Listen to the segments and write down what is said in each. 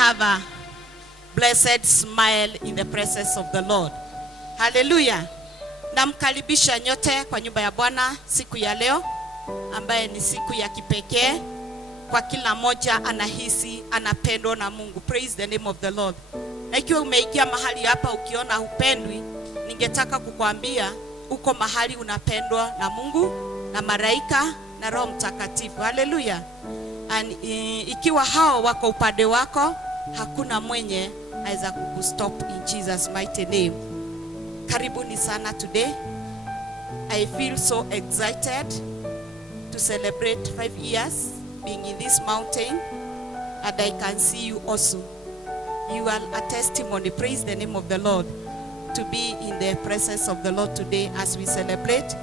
have a blessed smile in the presence of the Lord. Hallelujah. Namkaribisha nyote kwa nyumba ya Bwana siku ya leo, ambaye ni siku ya kipekee kwa kila moja anahisi anapendwa na Mungu. Praise the name of the Lord. Na ikiwa umeingia mahali hapa ukiona hupendwi, ningetaka kukuambia uko mahali unapendwa na Mungu na malaika na Roho Mtakatifu. Hallelujah. And ikiwa hao wako upande wako, hakuna mwenye aweza kukustop in Jesus mighty name. Karibuni sana today. I feel so excited to celebrate 5 years being in this mountain, and I can see you also. You are a testimony, praise the name of the Lord, to be in the presence of the Lord today as we celebrate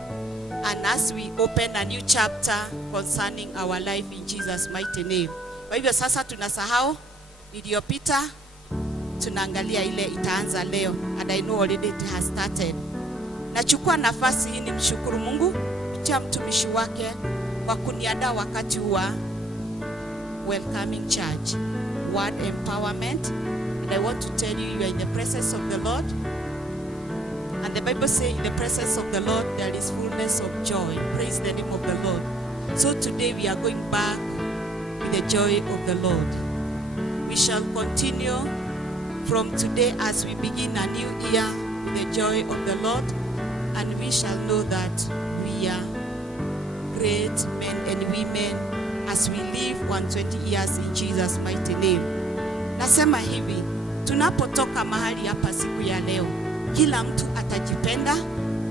and as we open a new chapter concerning our life in Jesus mighty name. Kwa hivyo sasa tunasahau iliyopita, tunaangalia ile itaanza leo, and I know already it has started. Nachukua nafasi hii nimshukuru Mungu kupitia mtumishi wake kwa kuniandaa wakati wa welcoming church, word empowerment. And I want to tell you, you are in the presence of the Lord. And the Bible says in the presence of the Lord there is fullness of joy. Praise the name of the Lord. So today we are going back with the joy of the Lord. We shall continue from today as we begin a new year with the joy of the Lord. And we shall know that we are great men and women as we live 120 years in Jesus mighty name. Nasema hivi, tunapotoka mahali hapa siku ya leo, kila mtu atajipenda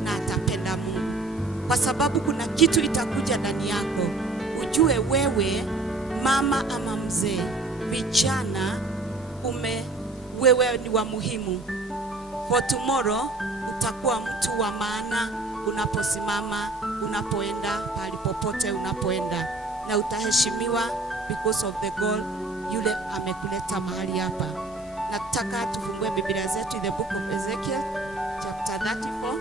na atapenda Mungu. Kwa sababu kuna kitu itakuja ndani yako. Ujue wewe mama ama mzee, vijana, wewe ni wa muhimu. For tomorrow utakuwa mtu wa maana unaposimama, unapoenda, pali popote unapoenda. Na utaheshimiwa because of the God yule amekuleta mahali hapa. Nataka tufungue Biblia zetu in the book of Ezekiel chapter 34.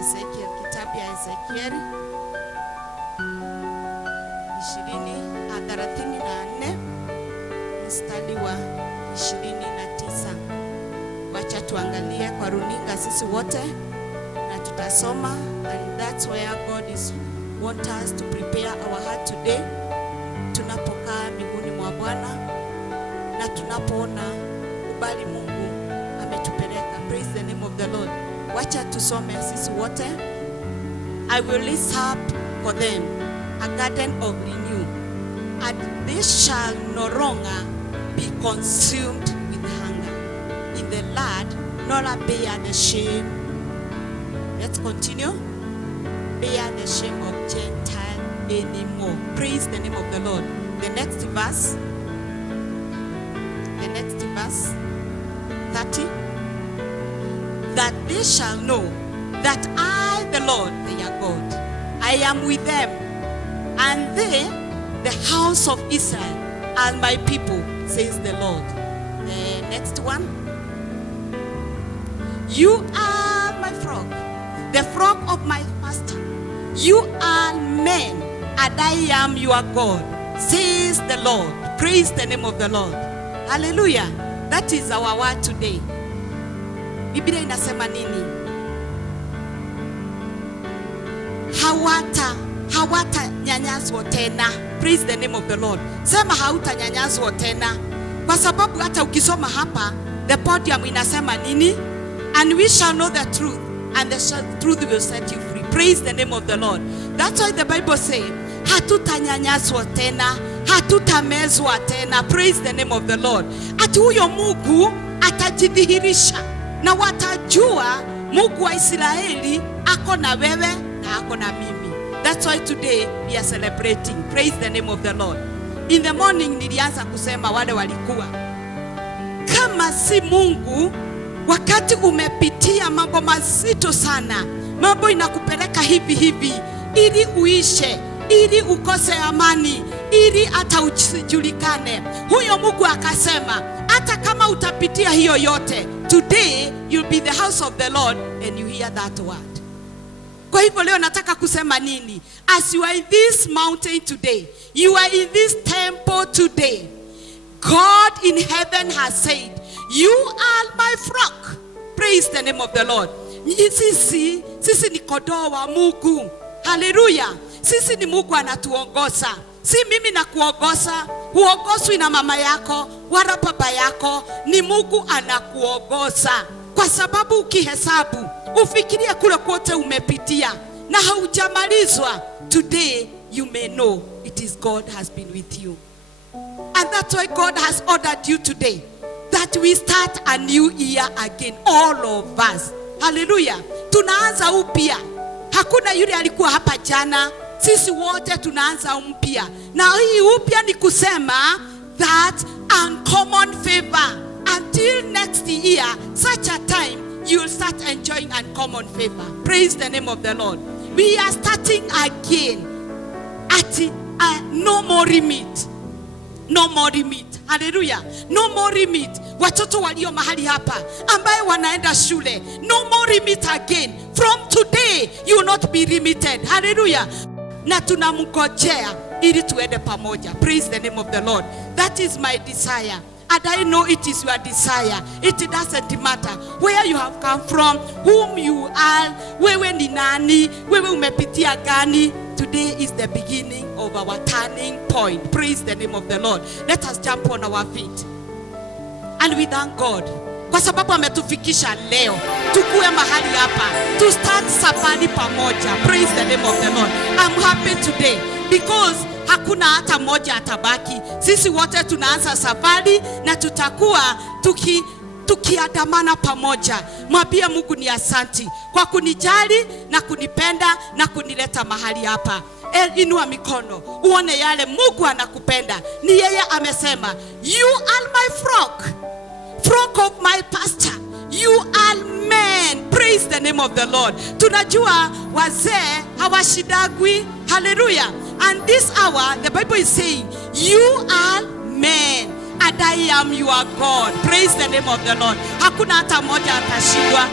Ezekiel, kitabu ya Ezekiel 34 mstari wa 29. Wacha tuangalie kwa runinga sisi wote na tutasoma, and that's where God is want us to prepare our heart today. Tunapokaa miguuni mwa Bwana na tunapoona ubali Mungu ametupeleka. Praise the name of the Lord. Wacha tusome sisi wote. I will raise up for them a garden of renew, and they shall no longer be consumed with hunger in the land, nor bear the shame. Let's continue. Bear the shame of Gentile anymore. Praise the name of the Lord. The next verse 30. That they shall know that I, the Lord, their God, I am with them, and they, the house of Israel, are my people, says the Lord. The next one. You are my flock, the flock of my pasture. You are men, and I am your God, says the Lord. Praise the name of the Lord. Hallelujah. That is our word today. Biblia inasema nini? Hawata nyanyaswa tena. Praise the name of the Lord. Sema hauta nyanyaswa tena. Kwa sababu hata ukisoma hapa, the podium inasema nini? And we shall know the truth, and the truth will set you free. Praise the name of the Lord. That's why the Bible says, hatutanyanyaswa tena, hatutamezwa tena. Praise the name of the Lord. Ati huyo Mungu atajidhihirisha na watajua Mungu wa Israeli ako na wewe na ako na mimi. That's why today we are celebrating. Praise the name of the Lord. In the morning nilianza kusema wale walikuwa kama si Mungu, wakati umepitia mambo mazito sana, mambo inakupeleka hivi ili uishe, ili ukose amani, ili hata usijulikane. Huyo Mungu akasema hata kama utapitia hiyo yote, today you'll be the house of the Lord and you hear that word. Kwa hivyo leo nataka kusema nini? As you are in this mountain today, you are in this temple today, God in heaven has said, you are my flock. Praise the name of the Lord. Sisi ni kondoo wa Mungu. Hallelujah. Sisi ni Mungu anatuongoza. Si mimi na kuongoza. Huongozwi na mama yako wala baba yako. Ni Mungu anakuongoza. Kwa sababu ukihesabu, ufikirie kule kote umepitia na haujamalizwa, today you may know it is God has been with you. And that's why God has ordered you today, that we start a new year again, all of us. Hallelujah. Tunaanza upya. Hakuna yule alikuwa hapa jana. Sisi wote tunaanza upya. Na hii upya ni kusema that uncommon favor. Until next year, such a time, you will start enjoying uncommon favor. Praise the name of the Lord. We are starting again at no more limit. No more limit. Hallelujah. No more limit. Watoto walio mahali hapa ambaye wanaenda shule, no more limit again. From today you will not be limited. Hallelujah. Na tunamngojea ili tuende pamoja. Praise the name of the Lord. That is my desire. And I know it is your desire. It doesn't matter where you have come from, whom you are, wewe ni nani, wewe umepitia gani. Today is the beginning of our turning point. Praise the name of the Lord. Let us jump on our feet. And we thank God. Kwa sababu ametufikisha leo. Tukue mahali hapa. To start safari pamoja. Praise the name of the Lord. I'm happy today because hakuna hata moja atabaki. Sisi wote tunaanza safari na tutakuwa tukiandamana pamoja. Mwambie Mungu ni asanti kwa kunijali na kunipenda na kunileta mahali hapa. Inua mikono uone yale Mungu anakupenda. Ni yeye amesema, you are my flock, flock of my pasture. You are men. Praise the name of the Lord. Tunajua wazee hawashidagwi. Hallelujah. And this hour the Bible is saying, you are men and I am your God. Praise the name of the Lord. Hakuna hata moja atashindwa.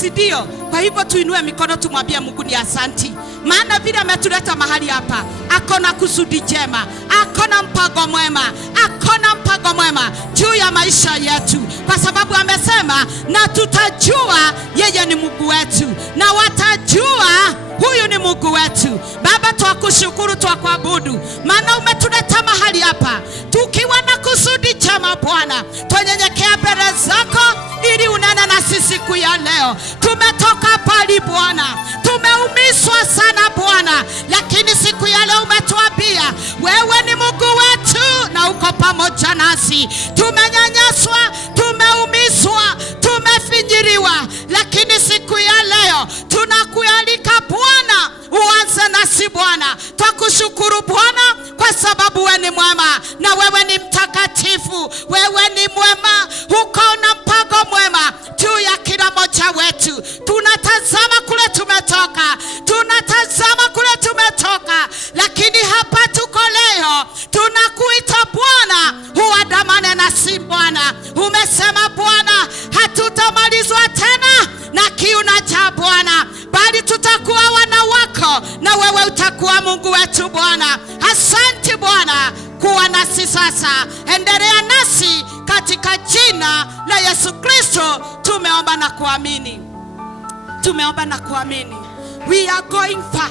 Si ndio? Kwa hivyo tuinue mikono tumwambie Mungu ni asanti. Maana vile ametuleta mahali hapa, akona kusudi jema, akona mpango mwema, akona mpango mwema juu ya maisha yetu. Kwa sababu amesema na tutajua yeye ni Mungu wetu na watajua huyu ni Mungu wetu. Baba, twakushukuru, twakuabudu, maana umetuleta mahali hapa tukiwa na kusudi jema Bwana. Twanyenyekea mbele zako ili unene na sisi siku ya leo. Tumetoka pali Bwana, tumeumizwa sana Bwana, lakini siku ya leo umetuambia wewe ni Mungu wetu na uko pamoja nasi. Tumenyanyaswa, tumeumizwa, tumefinyiriwa, lakini siku ya leo tunakualika Bwana uanze nasi Bwana. Twakushukuru Bwana kwa sababu wewe ni mwema na wewe ni mtakatifu. Wewe ni mwema, uko na mpango mwema juu ya kila mmoja wetu. Tunatazama kule tumetoka, tunatazama kule tumetoka, lakini hapa tuko leo. Tunakuita Bwana uandamane nasi Bwana. Umesema Bwana hatutamalizwa tena na kiu na njaa Bwana, bali tutakuwa wana wako na wewe utakuwa Mungu wetu Bwana. Asante Bwana kuwa nasi sasa. Endelea nasi katika jina la Yesu Kristo tumeomba na kuamini. Tumeomba na kuamini. We are going far,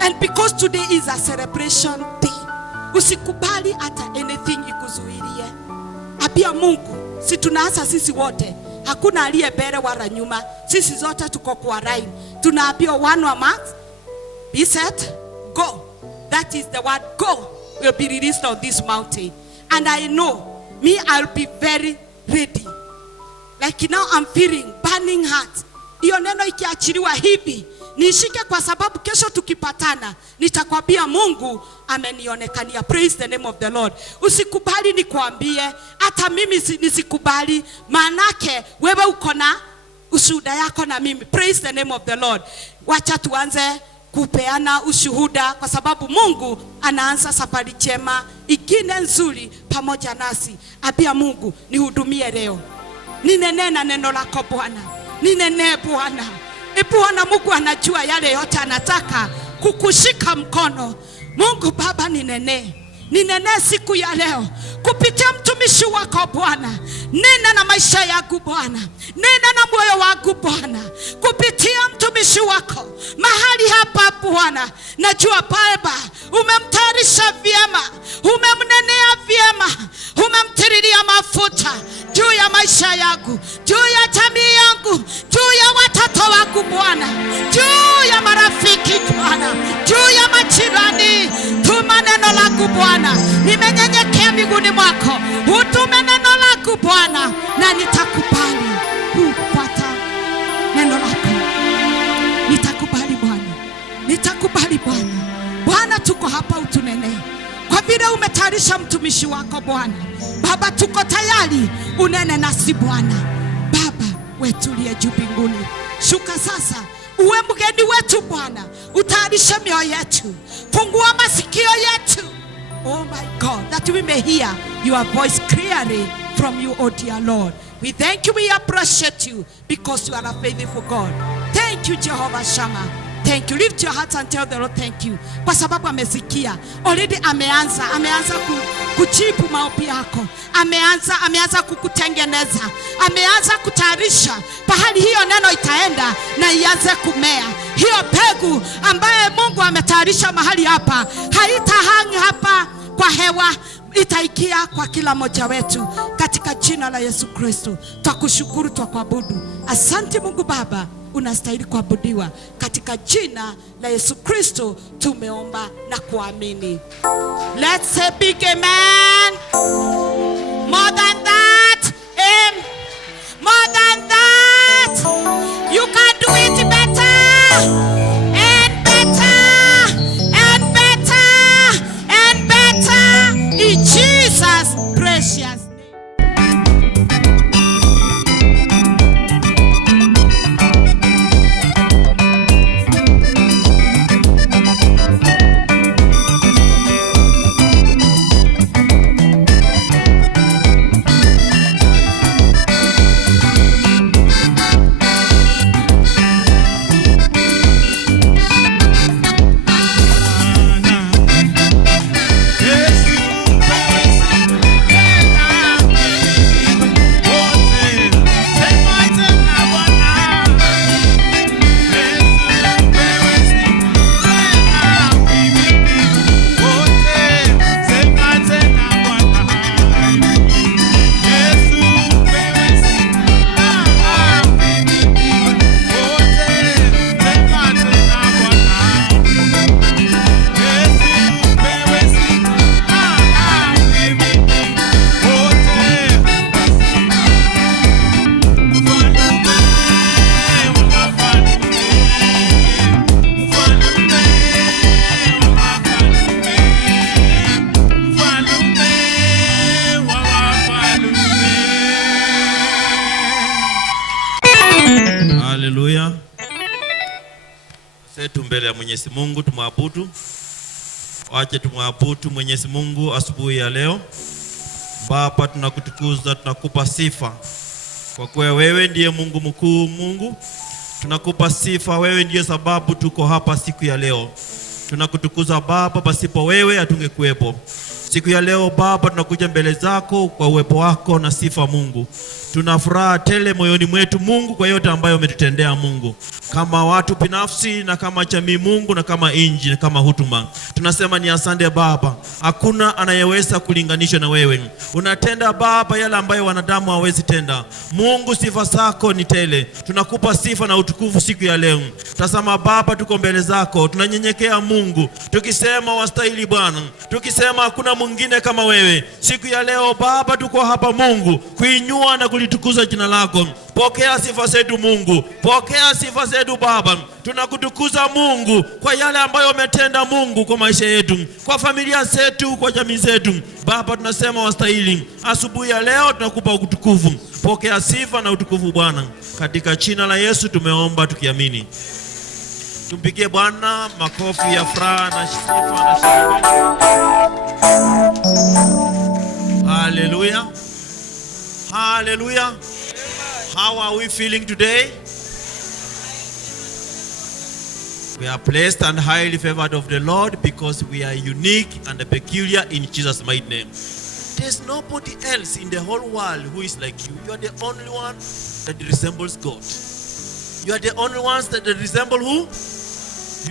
and because today is a celebration day, usikubali hata anything ikuzuilie. Abia Mungu, si tunaanza sisi wote, hakuna aliye mbele wala nyuma. Sisi zote tuko kwa line. Tunaambia one of us, be set, go. That is the word go will be released on this mountain. And I know, me, I'll be very ready. Like now I'm feeling burning heart. Iyo neno ikiachiliwa hivi, nishike kwa sababu kesho tukipatana, nitakwambia Mungu amenionekania. Praise the name of the Lord. Usikubali nikwambie, hata mimi nisikubali, manake wewe uko na ushuhuda yako na mimi. Praise the name of the Lord. Wacha tuanze kupeana ushuhuda kwa sababu Mungu anaanza safari njema ingine nzuri pamoja nasi. Abia Mungu, nihudumie leo. Ninene na neno lako Bwana. Ninene Bwana. Bwana Mungu anajua yale yote, anataka kukushika mkono. Mungu Baba, ninene siku ya leo kupitia mtumishi wako Bwana. Nena na maisha yangu Bwana, nena na moyo wangu Bwana, kupitia mtumishi wako mahali hapa Bwana. Najua Baba umemtayarisha vyema, umemnenea vyema, umemtiriria mafuta juu ya maisha yangu, juu ya jamii yangu, juu ya watoto wangu Bwana, juu ya marafiki Bwana, juu ya majirani. Tuma neno lako Bwana, nimenyenyekea miguuni mwako. Utume neno lako Bwana, na nitakubali kufuata neno lako. Nitakubali Bwana, nitakubali Bwana. Bwana, tuko hapa, utunene kwa vile umetayarisha mtumishi wako Bwana. Baba, tuko tayari, unene nasi Bwana. Baba wetu uliye juu mbinguni, shuka sasa, uwe mgeni wetu Bwana. Utayarisha mioyo yetu, fungua masikio yetu, oh my God, that we may hear your voice clearly from you, oh dear Lord. We thank you, we appreciate you, because you are a faithful God. Thank you, Jehovah Shammah. Thank you. Lift your hearts and tell the Lord thank you, kwa sababu amesikia already. Ameanza kujibu maombi yako. Ameanza kukutengeneza, ameanza kutayarisha pahali hiyo neno itaenda na ianze kumea. Hiyo mbegu ambaye Mungu ametayarisha mahali hapa haitahangi hapa kwa hewa, itaikia kwa kila mmoja wetu, katika jina la Yesu Kristo. Twakushukuru, twakuabudu. Asante Mungu Baba, unastahili kuabudiwa. Katika jina la Yesu Kristo tumeomba na kuamini. Let's say big amen. More than that, more than that, you can do it better and better and better and better in Jesus' precious name. Haleluya. Setu mbele ya Mwenyezi Mungu tumwabudu. Wache tumwabudu Mwenyezi Mungu asubuhi ya leo. Baba, tunakutukuza, tunakupa sifa kwa kuwa wewe ndiye Mungu mkuu. Mungu, tunakupa sifa, wewe ndiye sababu tuko hapa siku ya leo. Tunakutukuza Baba, pasipo wewe hatungekuwepo. Siku ya leo Baba, tunakuja mbele zako kwa uwepo wako na sifa Mungu. Tuna furaha tele moyoni mwetu Mungu kwa yote ambayo umetutendea Mungu, kama watu binafsi na kama jamii Mungu, na kama inji na kama huduma. Tunasema ni asante Baba, hakuna anayeweza kulinganisha na wewe. Unatenda Baba yale ambayo wanadamu hawezi tenda. Mungu, sifa zako ni tele. Tunakupa sifa na utukufu siku ya leo. Tazama Baba, tuko mbele zako, tunanyenyekea Mungu, tukisema wastahili Bwana, tukisema hakuna mwingine kama wewe. Siku ya leo Baba, tuko hapa Mungu kuinyua na kulitukuza jina lako. Pokea sifa zetu Mungu, pokea sifa zetu Baba. Tunakutukuza Mungu kwa yale ambayo umetenda Mungu kwa maisha yetu, kwa familia zetu, kwa jamii zetu. Baba, tunasema wastahili. Asubuhi ya leo tunakupa utukufu. Pokea sifa na utukufu Bwana. Katika jina la Yesu tumeomba tukiamini. Tumpigie Bwana makofi ya furaha na sifa na shukrani. Hallelujah. Hallelujah. How are we feeling today? We are blessed and highly favored of the Lord because we are unique and peculiar in Jesus' mighty name. There's nobody else in the whole world who is like you. You are the only one that resembles God. You are the only ones that resemble who?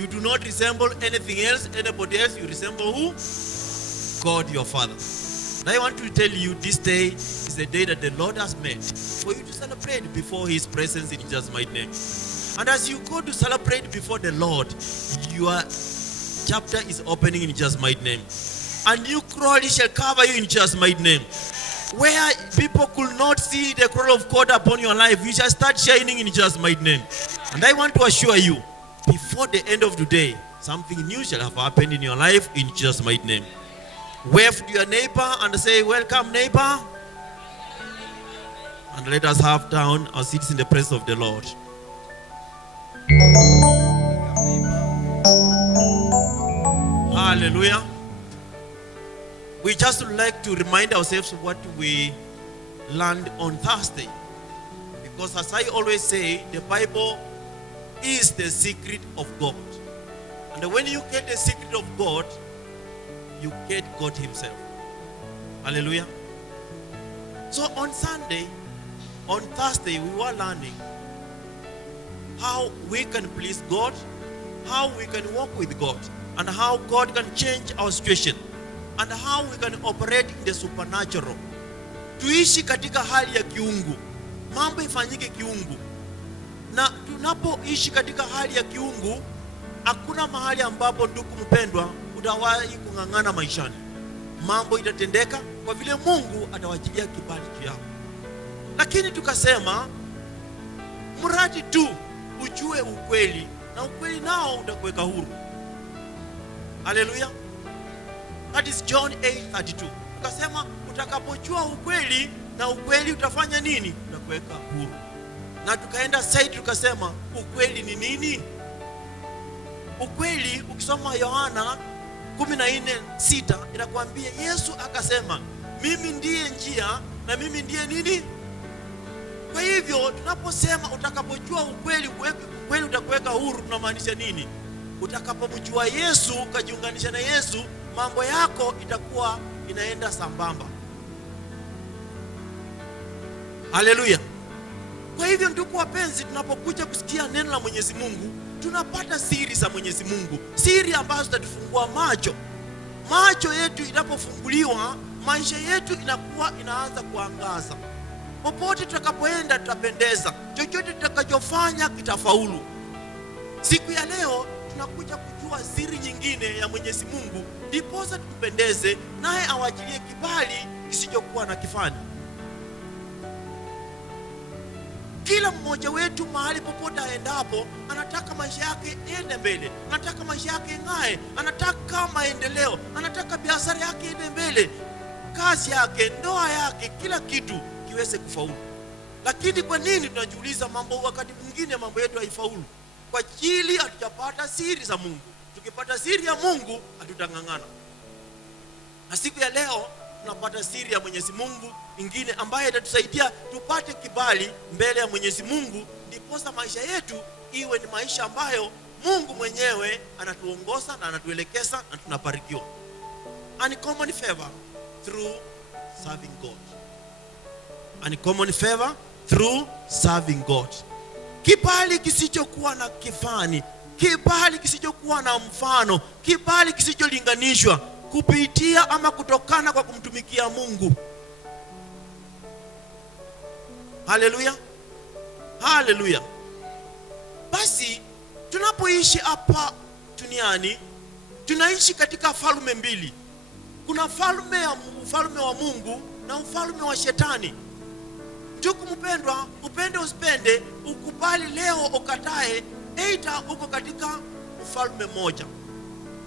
You do not resemble anything else, anybody else. You resemble who? God, your Father. And I want to tell you, this day is the day that the Lord has made for you to celebrate before His presence in Jesus' mighty name. And as you go to celebrate before the Lord, your chapter is opening in Jesus' mighty name. A new glory shall cover you in Jesus' mighty name. Where people could not see the glory of God upon your life, you shall start shining in Jesus' mighty name. And I want to assure you, before the end of the day, something new shall have happened in your life in Jesus' mighty name. Wave to your neighbor and say, welcome neighbor. And let us have down our seats in the presence of the Lord. Hallelujah. We just would like to remind ourselves of what we learned on Thursday. Because as I always say, the Bible is the secret of God. And when you get the secret of God, you get God Himself. Hallelujah. So on Thursday, we were learning how we can please God, how we can walk with God, and how God can change our situation, and how we can operate in the supernatural. Tuishi katika hali ya kiungu, mambo ifanyike kiungu. Na tunapoishi katika hali ya kiungu, hakuna mahali ambapo ndugu mpendwa utawahi kung'ang'ana maishani. Mambo itatendeka kwa vile Mungu atawachilia kibali juu yako. Lakini tukasema mradi tu ujue ukweli, na ukweli nao utakuweka huru. Hallelujah. That is John 8:32. Tukasema utakapojua ukweli, na ukweli utafanya nini? Utakuweka huru. Na tukaenda side tukasema ukweli ni nini? Ukweli ukisoma Yohana 14:6 inakuambia Yesu akasema, mimi ndiye njia na mimi ndiye nini? Kwa hivyo tunaposema utakapojua ukweli, ukweli utakuweka huru, tunamaanisha nini? Utakapomjua Yesu, ukajiunganisha na Yesu, mambo yako itakuwa inaenda sambamba. Haleluya. Kwa hivyo ndugu wapenzi, tunapokuja kusikia neno la Mwenyezi Mungu, tunapata siri za Mwenyezi Mungu, siri ambazo zitatufungua macho. Macho yetu inapofunguliwa, maisha yetu inaanza kuangaza. Popote tutakapoenda tutapendeza, chochote tutakachofanya kitafaulu. Siku ya leo tunakuja kujua siri nyingine ya Mwenyezi Mungu, ndiposa tupendeze naye awajilie kibali kisichokuwa na kifani. Kila mmoja wetu mahali popote aendapo anataka maisha yake ende mbele, anataka maisha yake ng'ae, anataka maendeleo, anataka biashara yake ende mbele, kazi yake, ndoa yake, kila kitu kiweze kufaulu. Lakini kwa nini tunajiuliza mambo wakati mwingine mambo yetu haifaulu? Kwa ajili hatujapata siri za Mungu. Tukipata siri ya Mungu hatutang'ang'ana. Na siku ya leo tunapata siri ya Mwenyezi Mungu ingine ambayo itatusaidia tupate kibali mbele ya Mwenyezi Mungu, ndiposa maisha yetu iwe ni maisha ambayo Mungu mwenyewe anatuongoza na anatuelekeza na tunabarikiwa. Uncommon favor through serving God. Uncommon favor through serving God. Kibali kisichokuwa na kifani, kibali kisichokuwa na mfano, kibali kisicholinganishwa, kupitia ama kutokana kwa kumtumikia Mungu. Haleluya. Haleluya. Basi tunapoishi hapa duniani, tunaishi katika falme mbili. Kuna ufalme wa Mungu na ufalme wa Shetani. Ndugu mpendwa, upende usipende, ukubali leo ukatae, aidha uko katika ufalme moja.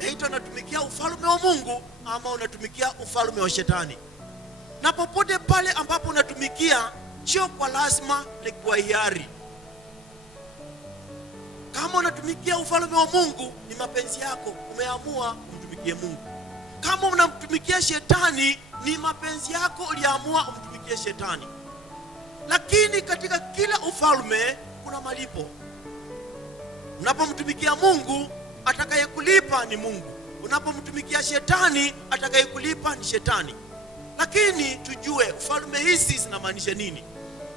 Aidha unatumikia ufalme wa Mungu ama unatumikia ufalme wa Shetani. Na popote pale ambapo unatumikia, sio kwa lazima, ni kwa hiari. Kama unatumikia ufalme wa Mungu, ni mapenzi yako, umeamua kumtumikie Mungu. Kama unamtumikia Shetani, ni mapenzi yako, uliamua umtumikie Shetani. Lakini katika kila ufalme kuna malipo. Unapomtumikia Mungu, atakayekulipa ni Mungu. Unapomtumikia shetani, atakayekulipa ni shetani. Lakini tujue ufalme hizi zinamaanisha nini.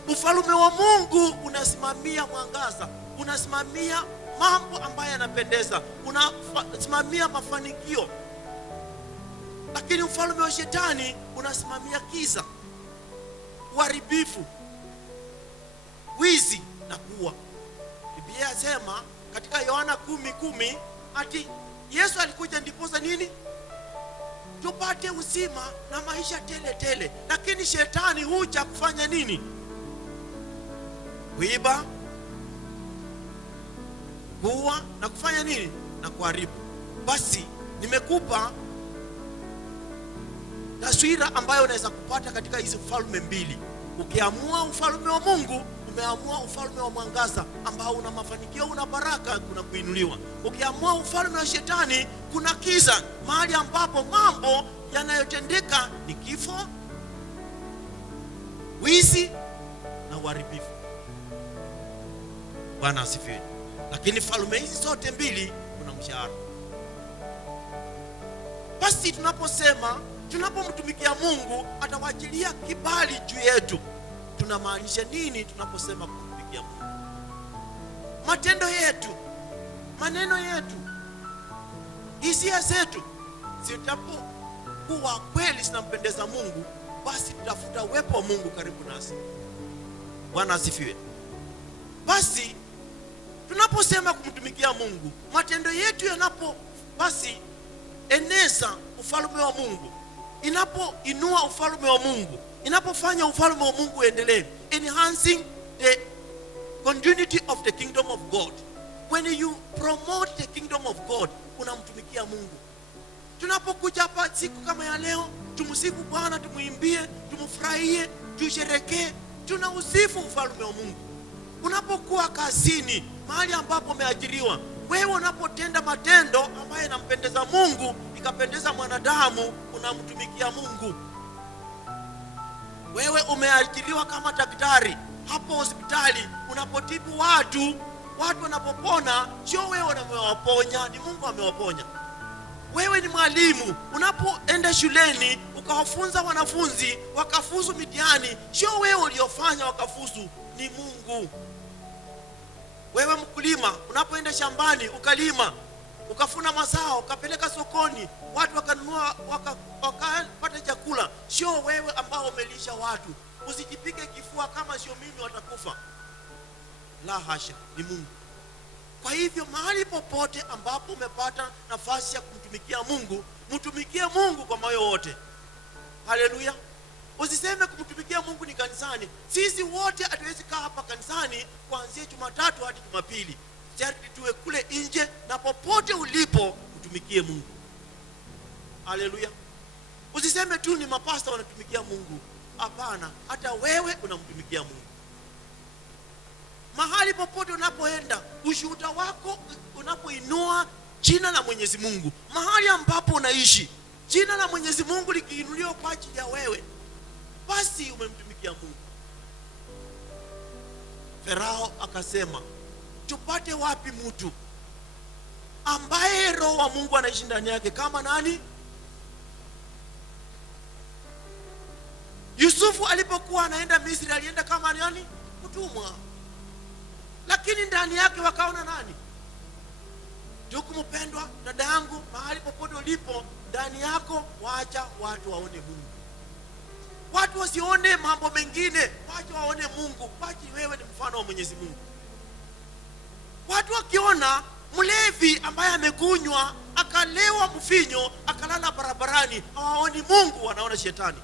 Ufalme wa Mungu unasimamia mwangaza, unasimamia mambo ambayo yanapendeza, unasimamia mafanikio. Lakini ufalme wa shetani unasimamia giza, uharibifu, wizi na kuua. Biblia inasema katika Yohana 10:10 ati Yesu alikuja ndiposa nini? Tupate uzima na maisha tele tele. Lakini shetani huja kufanya nini? Kuiba, kuua na kufanya nini? Na kuharibu. Basi nimekupa taswira ambayo unaweza kupata katika hizi falme mbili. Ukiamua ufalme wa Mungu, umeamua ufalme wa mwangaza ambao una mafanikio, una baraka, kuna kuinuliwa. Ukiamua ufalme wa shetani, kuna giza, mahali ambapo mambo yanayotendeka ni kifo, wizi na uharibifu. Bwana asifiwe. Lakini falme hizi zote mbili kuna mshahara. Basi tunapomtumikia Mungu, atawajilia kibali juu yetu. Tunamaanisha nini tunaposema kumtumikia Mungu? Matendo yetu, maneno yetu, hisia zetu zitapokuwa kweli zinampendeza Mungu, basi tutafuta uwepo wa Mungu karibu nasi. Bwana asifiwe. Basi tunaposema kumtumikia Mungu, matendo yetu yanapo basi eneza ufalme wa Mungu, inapoinua ufalme wa Mungu, inapofanya ufalme wa Mungu endelee, enhancing the continuity of the kingdom of God. When you promote the kingdom of God, unamtumikia Mungu. Tunapokuja hapa siku kama ya leo, tumsifu Bwana, tumuimbie, tumfurahie, tusherekee, tunausifu ufalme wa Mungu. Unapokuwa kazini, mahali ambapo umeajiriwa, wewe unapotenda matendo ambayo yanampendeza Mungu, ikapendeza mwanadamu, unamtumikia Mungu. Wewe umeajiriwa kama daktari hapo hospitali, unapotibu watu wanapopona, sio wewe unamewaponya, ni Mungu amewaponya. Wewe ni mwalimu, unapoenda shuleni ukawafunza wanafunzi wakafuzu mitihani, sio wewe uliofanya wakafuzu, ni Mungu. Wewe mkulima, unapoenda shambani ukalima, ukafuna mazao, ukapeleka sokoni, watu wakanunua, wakapata chakula, sio wewe ambao umelisha watu. Usijipike kifua kama sio mimi watakufa. La hasha, ni Mungu. Kwa hivyo mahali popote ambapo umepata nafasi ya kumtumikia Mungu, mtumikie Mungu kwa moyo wote. Haleluya. Usiseme kumtumikia Mungu ni kanisani. Sisi wote hatuwezi kaa hapa kanisani kuanzia Jumatatu hadi Jumapili. Sharti tuwe kule nje, na popote ulipo mtumikie Mungu. Haleluya. Usiseme tu ni mapasta wanatumikia Mungu. Hapana, hata wewe unamtumikia Mungu. Mahali popote unapoenda, ushuhuda wako unapoinua jina la Mwenyezi Mungu, mahali ambapo unaishi, jina la Mwenyezi Mungu likiinuliwa kwa ajili ya wewe, basi umemtumikia Mungu. Farao akasema, tupate wapi mtu ambaye Roho wa Mungu anaishi ndani yake kama nani? Yusufu alipokuwa anaenda Misri, alienda kama nani? Mtumwa. Lakini ndani yake wakaona nani? Ndugu mpendwa, dada yangu, mahali popote ulipo, ndani yako wacha watu waone Mungu. Watu wasione mambo mengine, wacha waone Mungu. Wacha wewe ni mfano wa Mwenyezi Mungu. Watu wakiona mlevi ambaye amekunywa, akalewa mvinyo, akalala barabarani, hawaoni Mungu, wanaona shetani.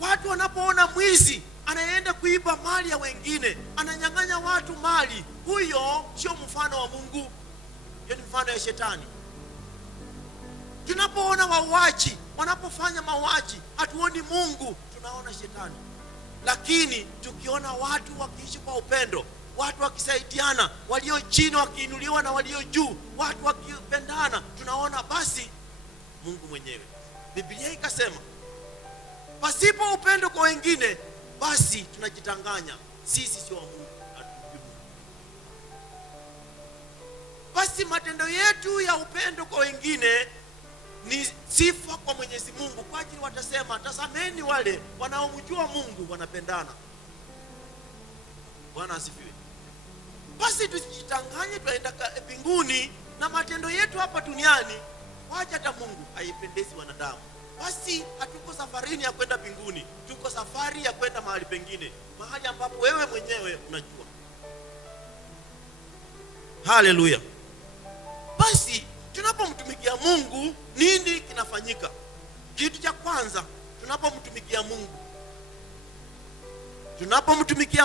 Watu wanapoona mwizi anaenda kuiba mali ya wengine, ananyang'anya watu mali, huyo sio mfano wa Mungu, hiyo ni mfano ya shetani. Tunapoona wauaji wanapofanya mauaji, hatuoni Mungu, tunaona shetani. Lakini tukiona watu wakiishi kwa upendo, watu wakisaidiana, walio chini wakiinuliwa na walio juu, watu wakipendana, tunaona basi Mungu mwenyewe. Biblia ikasema, pasipo upendo kwa wengine, basi tunajitanganya, sisi sio wa Mungu. Basi matendo yetu ya upendo kwa wengine ni sifa kwa Mwenyezi Mungu, kwa ajili watasema, tazameni wale wanaomjua Mungu wanapendana. Bwana asifiwe. Basi tusijitanganye tuenda mbinguni na matendo yetu hapa duniani, wacha hata Mungu haipendezi wanadamu. Basi hatuko safarini ya kwenda mbinguni, tuko safari ya kwenda mahali pengine, mahali ambapo wewe mwenyewe unajua. Haleluya. Basi tunapomtumikia Mungu nini kinafanyika? Kitu cha kwanza, tunapomtumikia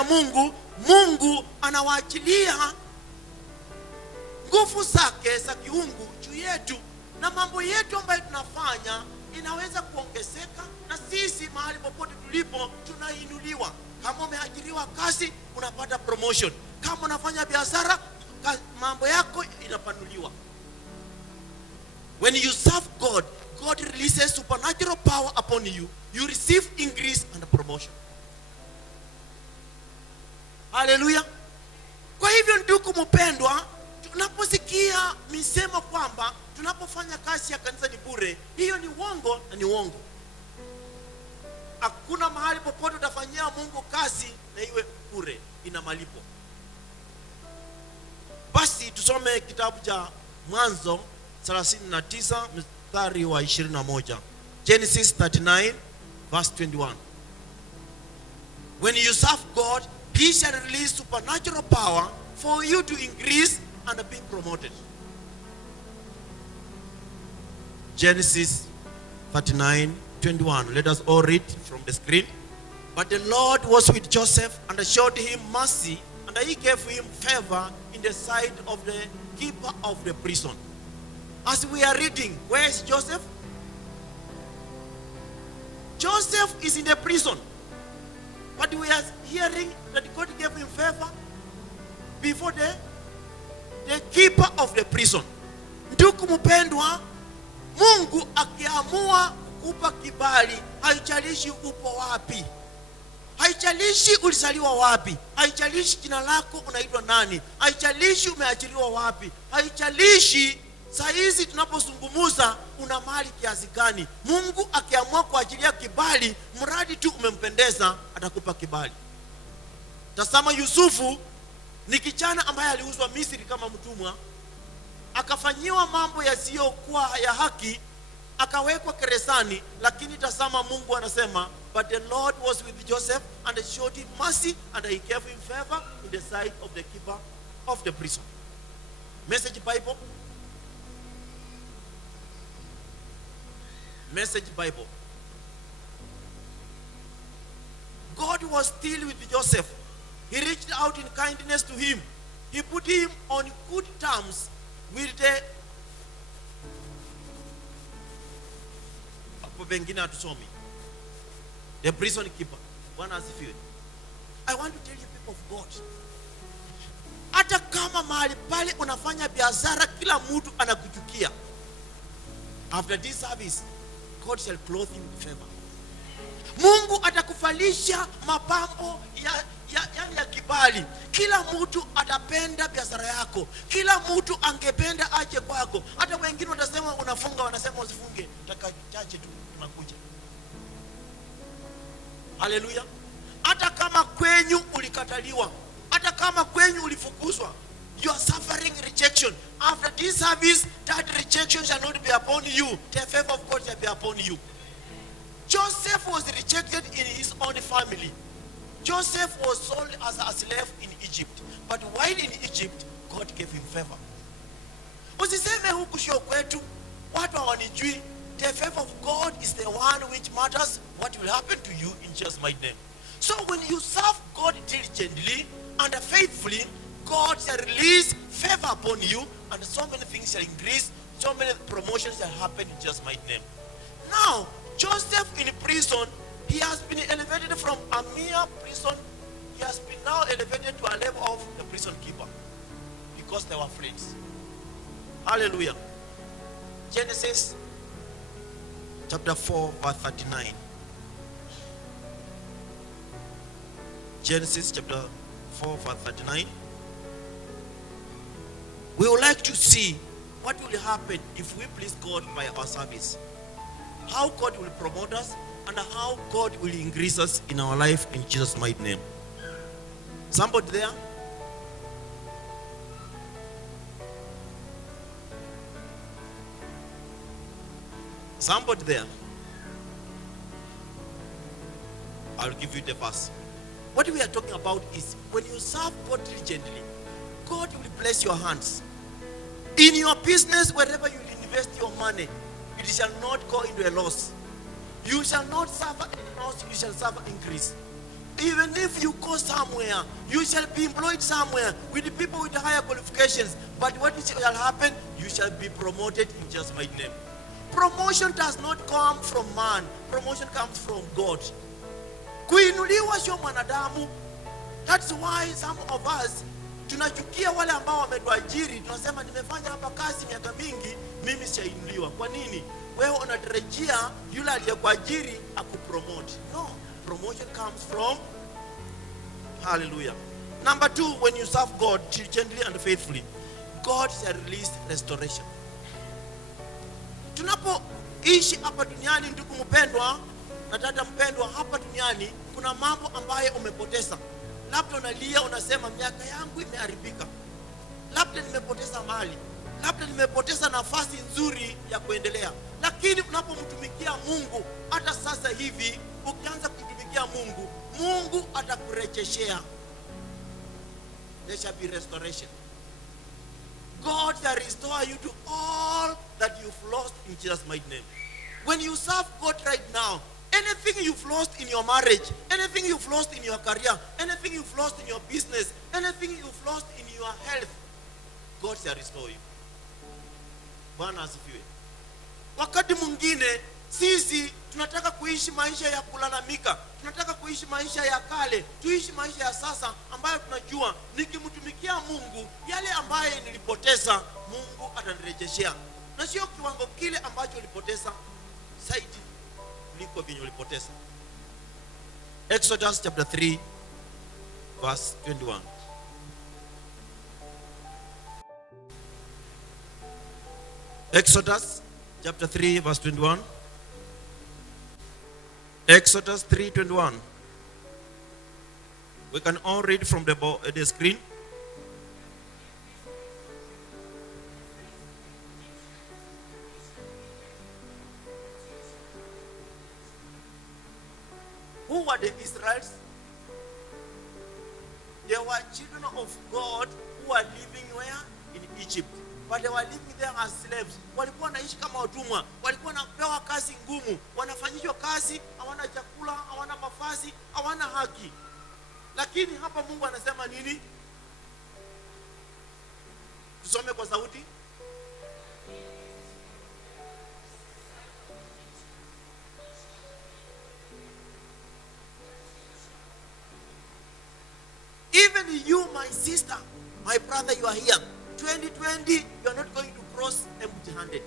Mungu, Mungu anawaachilia nguvu zake za kiungu juu yetu, na mambo yetu ambayo tunafanya inaweza kuongezeka, na sisi mahali popote tulipo tunainuliwa. Kama umeajiriwa kazi, unapata promotion. Kama unafanya biashara, mambo yako inapanuliwa. When you serve God, God releases supernatural power upon you. You receive increase and promotion. Haleluya. Kwa hivyo ndugu mpendwa, tunaposikia misemo kwamba tunapofanya kazi ya kanisa ni bure, hiyo ni uongo na ni uongo. Hakuna mahali popote utafanyia Mungu kazi na iwe bure, ina malipo. Basi tusome kitabu cha Mwanzo 39 mstari wa 21. Genesis 39 verse 21. When you serve God, He shall release supernatural power for you to increase and be promoted. Genesis 39:21. Let us all read from the screen. But the Lord was with Joseph and showed him mercy, and He gave him favor in the sight of the keeper of the prison. As we are reading, where is Joseph? Joseph is in the prison. But we are hearing that God gave him favor before the keeper of the prison. Ndugu mpendwa, Mungu akiamua kukupa kibali, haijalishi upo wapi, haijalishi ulizaliwa wapi, haijalishi jina lako unaitwa nani, haijalishi umeajiriwa wapi, haijalishi saa hizi tunapozungumza una mali kiasi gani. Mungu akiamua kuachilia kibali, mradi tu umempendeza, atakupa kibali. Tazama Yusufu, ni kijana ambaye aliuzwa Misri kama mtumwa, akafanyiwa mambo yasiyokuwa ya haki, akawekwa gerezani, lakini tazama Mungu anasema, but the Lord was with Joseph and showed him mercy and He gave him favor in the sight of the keeper of the prison. Message Bible. Message Bible. God was still with Joseph. He reached out in kindness to him. He put him on good terms with the prison keeper. Bwana asifiwe. I want to tell you, people of God, hata kama mahali pale unafanya biashara kila mtu anakuchukia, after this service God shall clothe you with favor. Mungu atakufalisha mapambo ya kibali. Kila mtu atapenda biashara yako. Kila mtu angependa aje kwako. Hata wengine watasema unafunga, wanasema usifunge, utakachache tu tunakuja. Haleluya. Hata kama kwenyu ulikataliwa, hata kama kwenyu ulifukuzwa, you are suffering rejection. After this service, that rejection shall not be upon you. The favor of God shall be upon you. Joseph was rejected in his own family. Joseph was sold as a slave in Egypt. But while in Egypt, God gave him favor. Usiseme huku sio kwetu, watu hawanijui. The favor of God is the one which matters what will happen to you in Jesus' mighty name. So when you serve God diligently and faithfully, God shall release favor upon you, and so many things shall increase, so many promotions shall happen in Jesus' mighty name. Now, Joseph in prison, he has been elevated from a mere prison, he has been now elevated to a level of the prison keeper, because they were friends. Hallelujah. Genesis chapter 4 verse 39. Genesis chapter 4 verse 39. We would like to see what will happen if we please God by our service. How God will promote us and how God will increase us in our life in Jesus' mighty name. Somebody there? Somebody there? I'll give you the verse. What we are talking about is when you serve God diligently, God will bless your hands. In your business, wherever you invest your money, it shall not go into a loss. You shall not suffer a loss, you shall suffer increase. Even if you go somewhere, you shall be employed somewhere with the people with higher qualifications. But what shall happen? You shall be promoted in Jesus' mighty name. Promotion does not come from man. Promotion comes from God. Kuinuliwa sio mwanadamu. That's why some of us tunachukia wale ambao wametuajiri. Tunasema nimefanya hapa kazi miaka mingi, mimi sijainuliwa. Kwa nini? Wewe unatarajia yule aliyekuajiri akupromote. No, promotion comes from hallelujah. Number 2, when you serve God gently and faithfully, God shall release restoration. Tunapoishi hapa duniani, ndugu mpendwa na dada mpendwa, hapa duniani kuna mambo ambayo umepoteza. Labda unalia unasema miaka yangu imeharibika. Labda nimepoteza mali. Labda nimepoteza nafasi nzuri ya kuendelea. Lakini unapomtumikia Mungu, hata sasa hivi ukianza kumtumikia Mungu, Mungu atakurejeshea. There shall be restoration. God shall restore you to all that you've lost in Jesus' mighty name. When you serve God right now, anything you've lost in your marriage, anything you've lost in your career, anything you've lost in your business, anything you've lost in your health, God shall restore you. Bwana asifiwe. Wakati mwingine sisi tunataka kuishi maisha ya kulalamika, tunataka kuishi maisha ya kale, tuishi maisha ya sasa ambayo tunajua nikimtumikia Mungu, yale ambaye nilipoteza Mungu atanirejeshea. Na sio kiwango kile ambacho ulipoteza, zaidi kuliko vile ulipoteza. Exodus chapter 3 verse 21. Exodus chapter 3 verse 21. Exodus 3:21. We can all read from the screen. Who were the Israelites? They were children of God who were living where? In Egypt. But they were living there as slaves. Walikuwa wanaishi kama watumwa. Walikuwa wanapewa kazi ngumu. Wanafanyishwa kazi, hawana chakula, hawana mavazi, hawana haki. Lakini hapa Mungu anasema nini? Tusome kwa sauti. Even you, my sister, my brother, you are here. 2020, you are not going to cross empty-handed.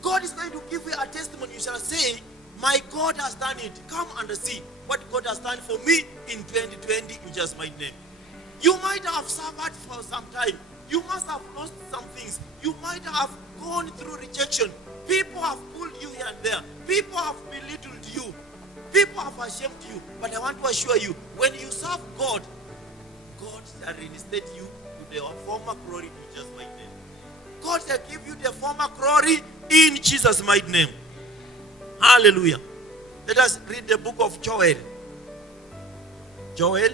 God is going to give you a testimony. You shall say, my God has done it. Come and see what God has done for me in 2020 in just my name. You might have suffered for some time. You must have lost some things. You might have gone through rejection. People have pulled you here and there. People have belittled you. People have ashamed you. But I want to assure you, when you serve God, God shall reinstate you to the former glory in Jesus' mighty name. God shall give you the former glory in Jesus' mighty name. Hallelujah. Let us read the book of Joel. Joel.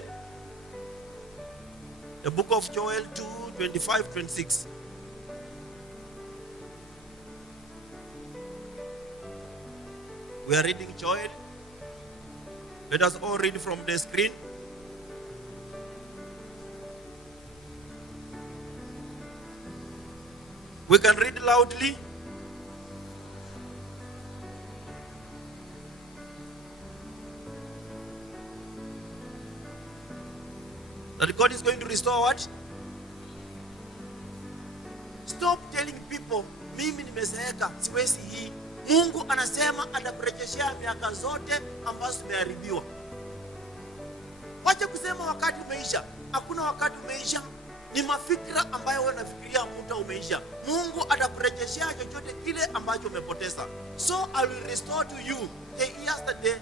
The book of Joel 2:25-26. We are reading Joel. Let us all read from the screen. We can read loudly. That God is going to restore what? Stop telling people, mimi nimezeeka, siwezi hii. Mungu anasema atakurejeshea miaka zote ambazo zimeharibiwa. Wacha kusema wakati umeisha. Hakuna wakati umeisha. ni mafikira ambayo wewe unafikiria muda umeisha. Mungu atakurejeshea chochote kile ambacho umepoteza. So I will restore to you the years that the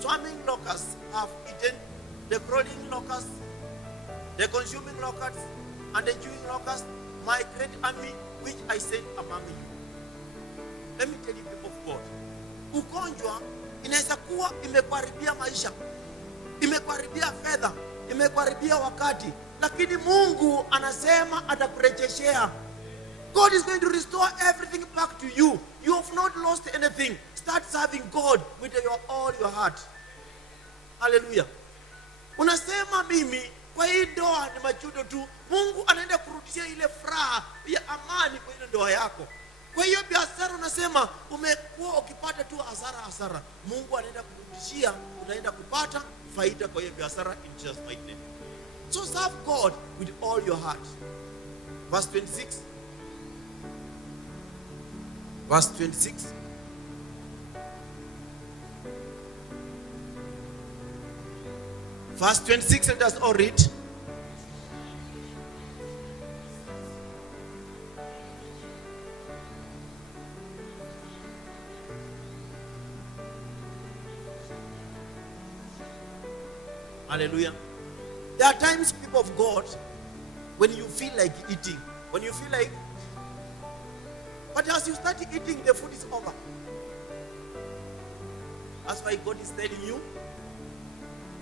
swarming locusts have eaten, the crawling locusts, the consuming locusts, and the chewing locusts, my great army which I sent among you. Let me tell you, people of God, ugonjwa inaweza kuwa imekuharibia maisha, imekuharibia fedha, imekuharibia wakati, lakini Mungu anasema atakurejeshea. God is going to restore everything back to you. You have not lost anything. Start serving God with all your heart. Hallelujah. Unasema mimi kwa hii ndoa ni majuto tu. Mungu anaenda kurudishia ile furaha ya amani kwa ile ndoa yako. Kwa hiyo biashara unasema umekuwa ukipata tu hasara. Mungu anaenda kurudishia, unaenda kupata faida kwa hiyo biashara in Jesus mighty name. So serve God with all your heart. Verse 26. Verse 26. Verse 26, let us all read. Hallelujah. There are times, people of God, when you feel like eating, but as you start eating, the food is over. That's why God is telling you,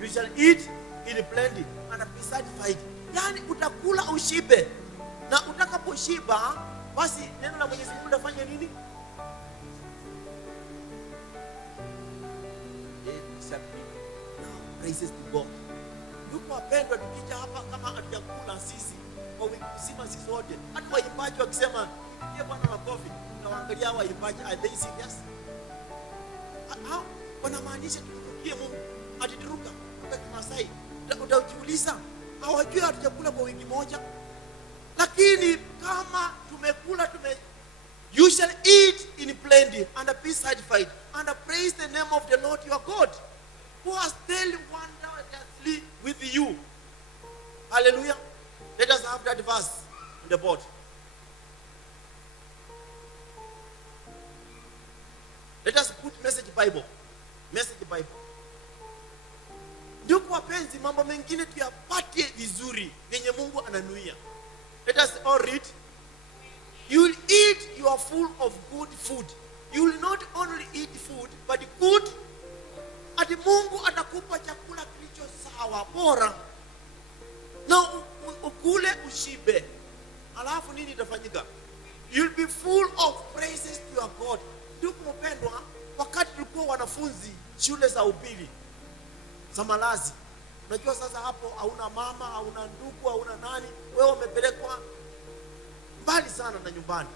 you shall eat in plenty and be satisfied. Yani utakula ushibe, na utakaposhiba basi neno la Mwenyezi Mungu litafanya nini? Praises to God. Ndugu wapendwa, tukija hapa kama hatujakula sisi kwa wiki nzima sisi wote, hata waimbaji wakisema nipigie Bwana makofi, tunawaangalia waimbaji, are they serious? Wanamaanisha tutukie Mungu atituruka kwa Kimasai. Utajiuliza, hawajui hatujakula kwa wiki moja? Lakini kama tumekula, you shall eat in plenty and be satisfied and praise the name of the Lord your God, who has dealt wonderfully with you. Hallelujah. Let us have that verse on the board. Let us put Message Bible. Ndugu wapenzi, mambo mengine tuyapate vizuri yenye Mungu ananuia. Let us all read. You will eat, you are full of good food. You will not only eat food, but good. Ati Mungu atakupa chakula kilicho sawa, bora, na ukule ushibe. Alafu nini itafanyika? You'll be full of praises to your God. Ndugu mpendwa, wakati tulikuwa wanafunzi shule za upili za malazi, unajua sasa hapo hauna mama, hauna ndugu, hauna nani, wewe umepelekwa mbali sana na nyumbani.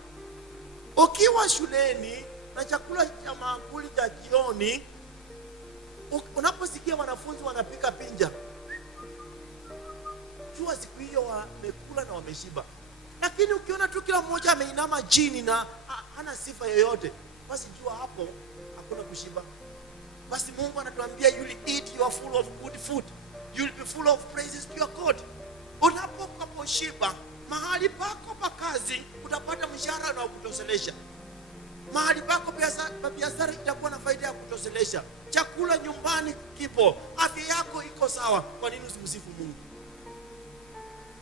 Ukiwa shuleni na chakula cha maakuli cha jioni, unaposikia wanafunzi wanapika pinja, jua siku hiyo wamekula na wameshiba. Lakini ukiona tu kila mmoja ameinama chini na hana sifa yoyote, basi jua hapo hakuna kushiba. Basi Mungu anatuambia, you will eat, you are full of good food. You will be full of praises to your God. Unaposhiba, mahali pako pa kazi utapata mshahara na kutoshelesha. Mahali pako biashara itakuwa na faida ya kutoshelesha. Chakula nyumbani kipo, afya yako iko sawa. Kwa nini usimsifu Mungu?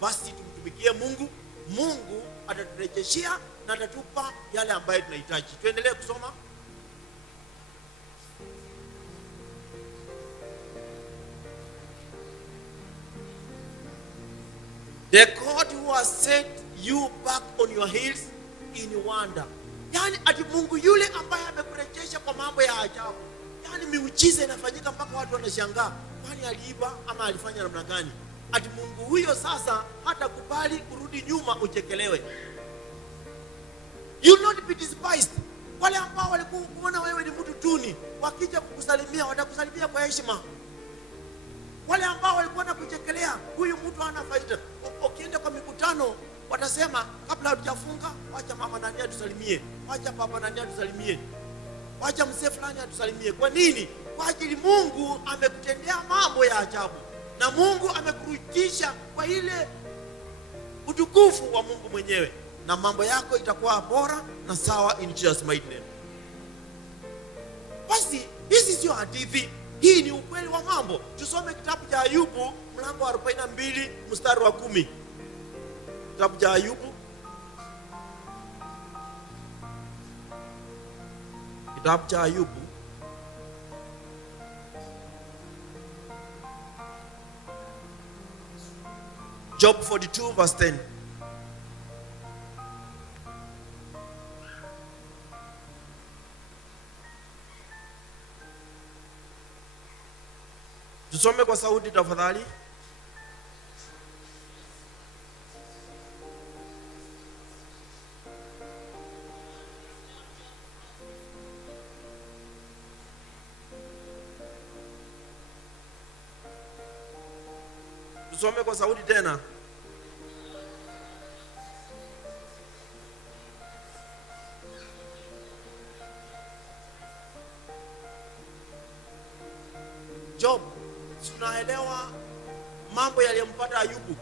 Basi tumtumikie Mungu. Mungu ataturejeshea na atatupa yale ambayo tunahitaji. Tuendelee kusoma. The God who has set you back on your heels in wonder. Yani ati Mungu yule ambaye amekurejesha kwa mambo ya ajabu. Yani miujiza inafanyika mpaka watu wanashangaa, kwani aliiba ama alifanya namna gani? Ati Mungu huyo sasa hata kubali kurudi nyuma uchekelewe. You will not be despised. Wale ambao walikuona wewe ni mtu tuni, wakija kukusalimia watakusalimia kwa heshima. Wale ambao walikuwa wanakuchekelea, huyu mtu hana faida, ukienda kwa mikutano watasema, kabla hatujafunga, wacha mama nani atusalimie, wacha baba nani atusalimie, wacha mzee fulani atusalimie. Kwa nini? Kwa ajili Mungu amekutendea mambo ya ajabu, na Mungu amekurudisha kwa ile utukufu wa Mungu mwenyewe, na mambo yako itakuwa bora na sawa in Jesus mighty name. Basi hizi sio hadithi, hii ni ukweli wa mambo. Tusome kitabu cha Ayubu mlango wa 42 mstari wa 10. Kitabu cha Ayubu, kitabu cha Ayubu Job 42 verse 10. Tusome kwa sauti tafadhali. Tusome kwa sauti tena. Job, tunaelewa mambo yaliyompata Ayubu.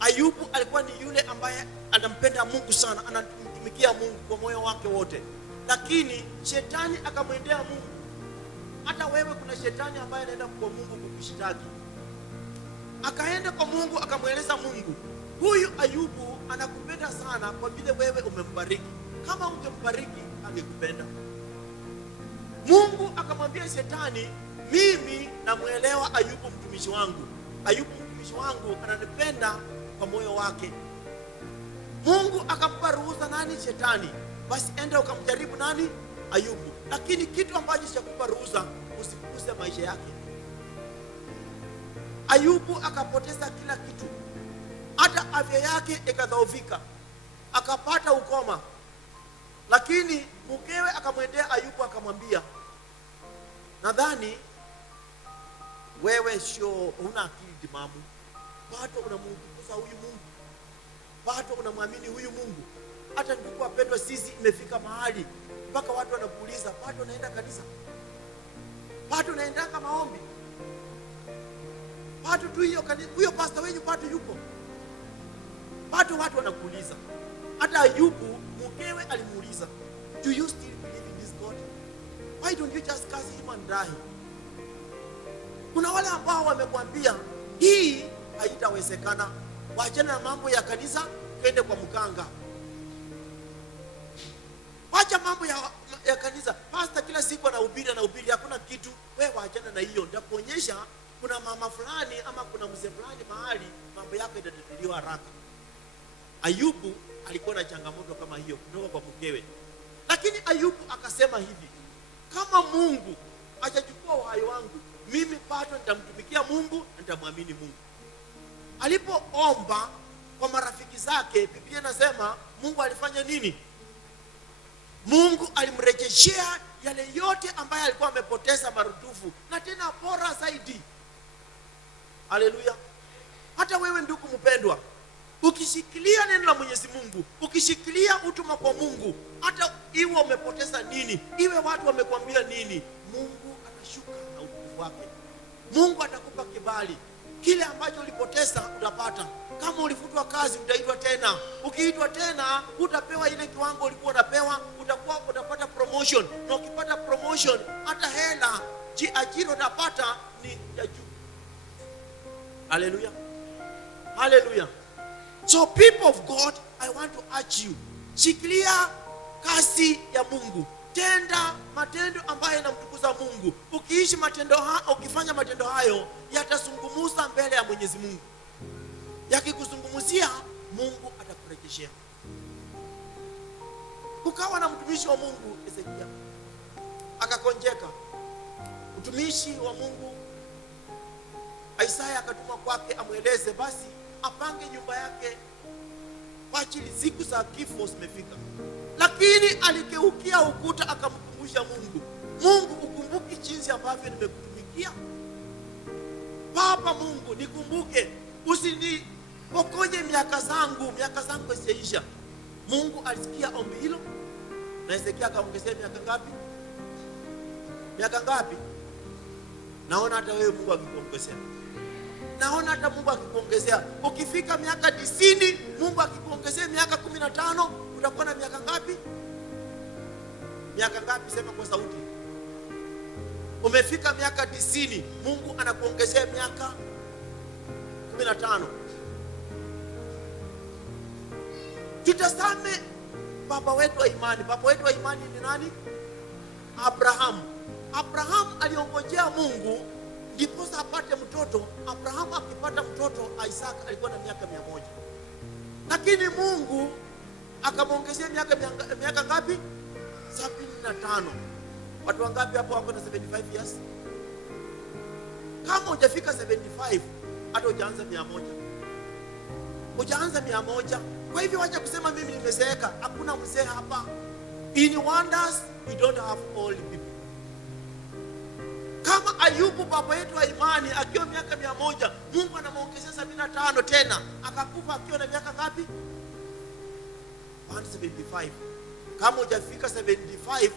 Ayubu alikuwa ni yule ambaye anampenda Mungu sana, anamtumikia Mungu kwa moyo wake wote, lakini shetani akamwendea Mungu. Hata wewe kuna shetani ambaye anaenda kwa Mungu kukushitaki. Akaenda kwa Mungu akamweleza Mungu, huyu Ayubu anakupenda sana kwa vile wewe umembariki. Kama ungembariki angekupenda. Mungu akamwambia shetani, mimi namuelewa Ayubu mtumishi wangu. Ayubu mtumishi wangu ananipenda kwa moyo wake. Mungu akampa ruhusa nani? Shetani. Basi enda ukamjaribu nani? Ayubu. Lakini kitu ambacho cha kupa ruhusa, usikuse maisha yake. Ayubu akapoteza kila kitu. Hata afya yake ikadhoofika. Akapata ukoma. Lakini mkewe akamwendea Ayubu akamwambia, nadhani wewe sio una akili timamu. Bado unamtukuza huyu Mungu. Bado unamwamini huyu Mungu. Hata ndugu wapendwa, sisi imefika mahali mpaka watu wanakuuliza, bado unaenda kanisa? Bado unaenda kama maombi? Bado tu huyo pastor wenu bado yupo? Bado watu wanakuuliza. Hata Ayubu mkewe alimuuliza, do you still believe in this God? Why don't you just curse him and die? Kuna wale ambao wamekwambia hii haitawezekana, waachana na mambo ya kanisa, twende kwa mkanga. Wacha mambo ya kanisa. Pastor kila siku anahubiri hakuna kitu. Wewe waachana na hiyo. Nitakuonyesha kuna mama fulani ama kuna mzee fulani mahali mambo yako itatatuliwa haraka. Ayubu alikuwa na changamoto kama hiyo kutoka kwa mkewe. Lakini Ayubu akasema hivi, kama Mungu hajachukua uhai wangu, mimi bado nitamtumikia Mungu na nitamwamini Mungu. Alipoomba kwa marafiki zake, Biblia inasema Mungu alifanya nini? Mungu alimrejeshea yale yote ambayo alikuwa amepoteza marudufu, na tena bora zaidi. Haleluya. Hata wewe ndugu mpendwa, ukishikilia neno la Mwenyezi Mungu, ukishikilia utuma kwa Mungu, hata iwe umepoteza nini, iwe watu wamekwambia nini, Mungu atashuka na utukufu wake. Mungu atakupa kibali. Kile ambacho ulipoteza utapata. Kama ulifutwa kazi utaitwa tena. Ukiitwa tena utapewa ile kiwango ulikuwa unapewa, utapata promotion. Na ukipata promotion, hata hela ajira utapata ni ya juu. Hallelujah. Hallelujah. So people of God, I want to urge you, shikilia kazi ya Mungu. Tenda matendo ambayo yanamtukuza Mungu. Ukiishi ukifanya matendo hayo, yatasungumuza mbele ya Mwenyezi Mungu. Yakikuzungumzia, Mungu atakurejeshea. Kukawa na mtumishi wa Mungu Ezekia, akakonjeka. Mtumishi wa Mungu Isaya akatuma kwake amweleze basi apange nyumba yake kwa ajili siku za kifo zimefika. Lakini alikeukia ukuta akamkumbusha Mungu, Mungu ukumbuki jinsi ambavyo nimekutumikia. Baba Mungu nikumbuke, usinipokonye miaka zangu isiisha. Mungu alisikia ombi hilo, na Ezekia akaongezea miaka ngapi? Miaka ngapi? Naona hata wewe Mungu akikuongezea. naona hata Mungu akikuongezea. Ukifika miaka 90, Mungu akikuongezea miaka 15, utakuwa na miaka ngapi? Miaka ngapi? Sema kwa sauti. Umefika miaka 90, Mungu anakuongezea miaka 15. Tutazame baba wetu wa imani. Baba wetu wa imani ni nani? Abrahamu. Abrahamu aliongojea Mungu ndipo apate mtoto. Abrahamu akipata mtoto Isaac alikuwa na miaka 100. Lakini Mungu akamwongezea miaka ngapi? 75. Watu wangapi hapo wako na 75 years? Kama hujafika 75, hata hujaanza 100. Hujaanza 100. Kwa hivyo wacha kusema mimi nimezeeka. Hakuna mzee hapa. In wonders we don't have old people. Kama Ayubu baba yetu wa imani akiwa miaka 100, Mungu anamwongezea 75 tena, akakufa akiwa na miaka ngapi? 175. Kama hujafika 75,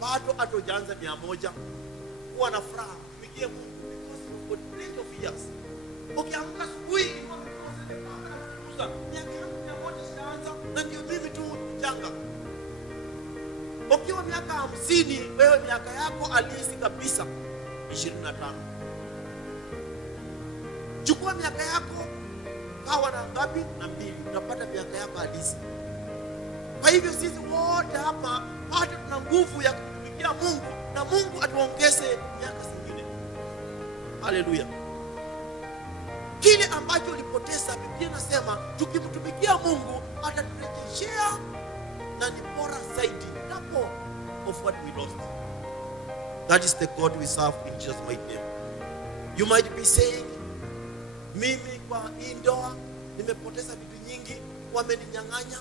bado hata hujaanza 100. Kuwa na furaha, tumikie Mungu because you've got plenty of years. Ukiamka asubuhi miaka 100 ishaanza, na ndio mimi tu mchanga. Ukiwa miaka 50, wewe miaka yako halisi kabisa 25. Chukua miaka yako kawa na ngapi? Na 2, utapata miaka yako halisi. Kwa hivyo sisi wote hapa bado tuna nguvu ya kutumikia Mungu, na Mungu atuongeze miaka zingine. Haleluya. Kile ambacho ulipoteza, Biblia inasema tukimtumikia Mungu ataturejeshea, na ni bora zaidi double of what we lost. That is the God we serve in Jesus' mighty name. You might be saying, mimi kwa hii ndoa nimepoteza vitu nyingi, wameninyang'anya,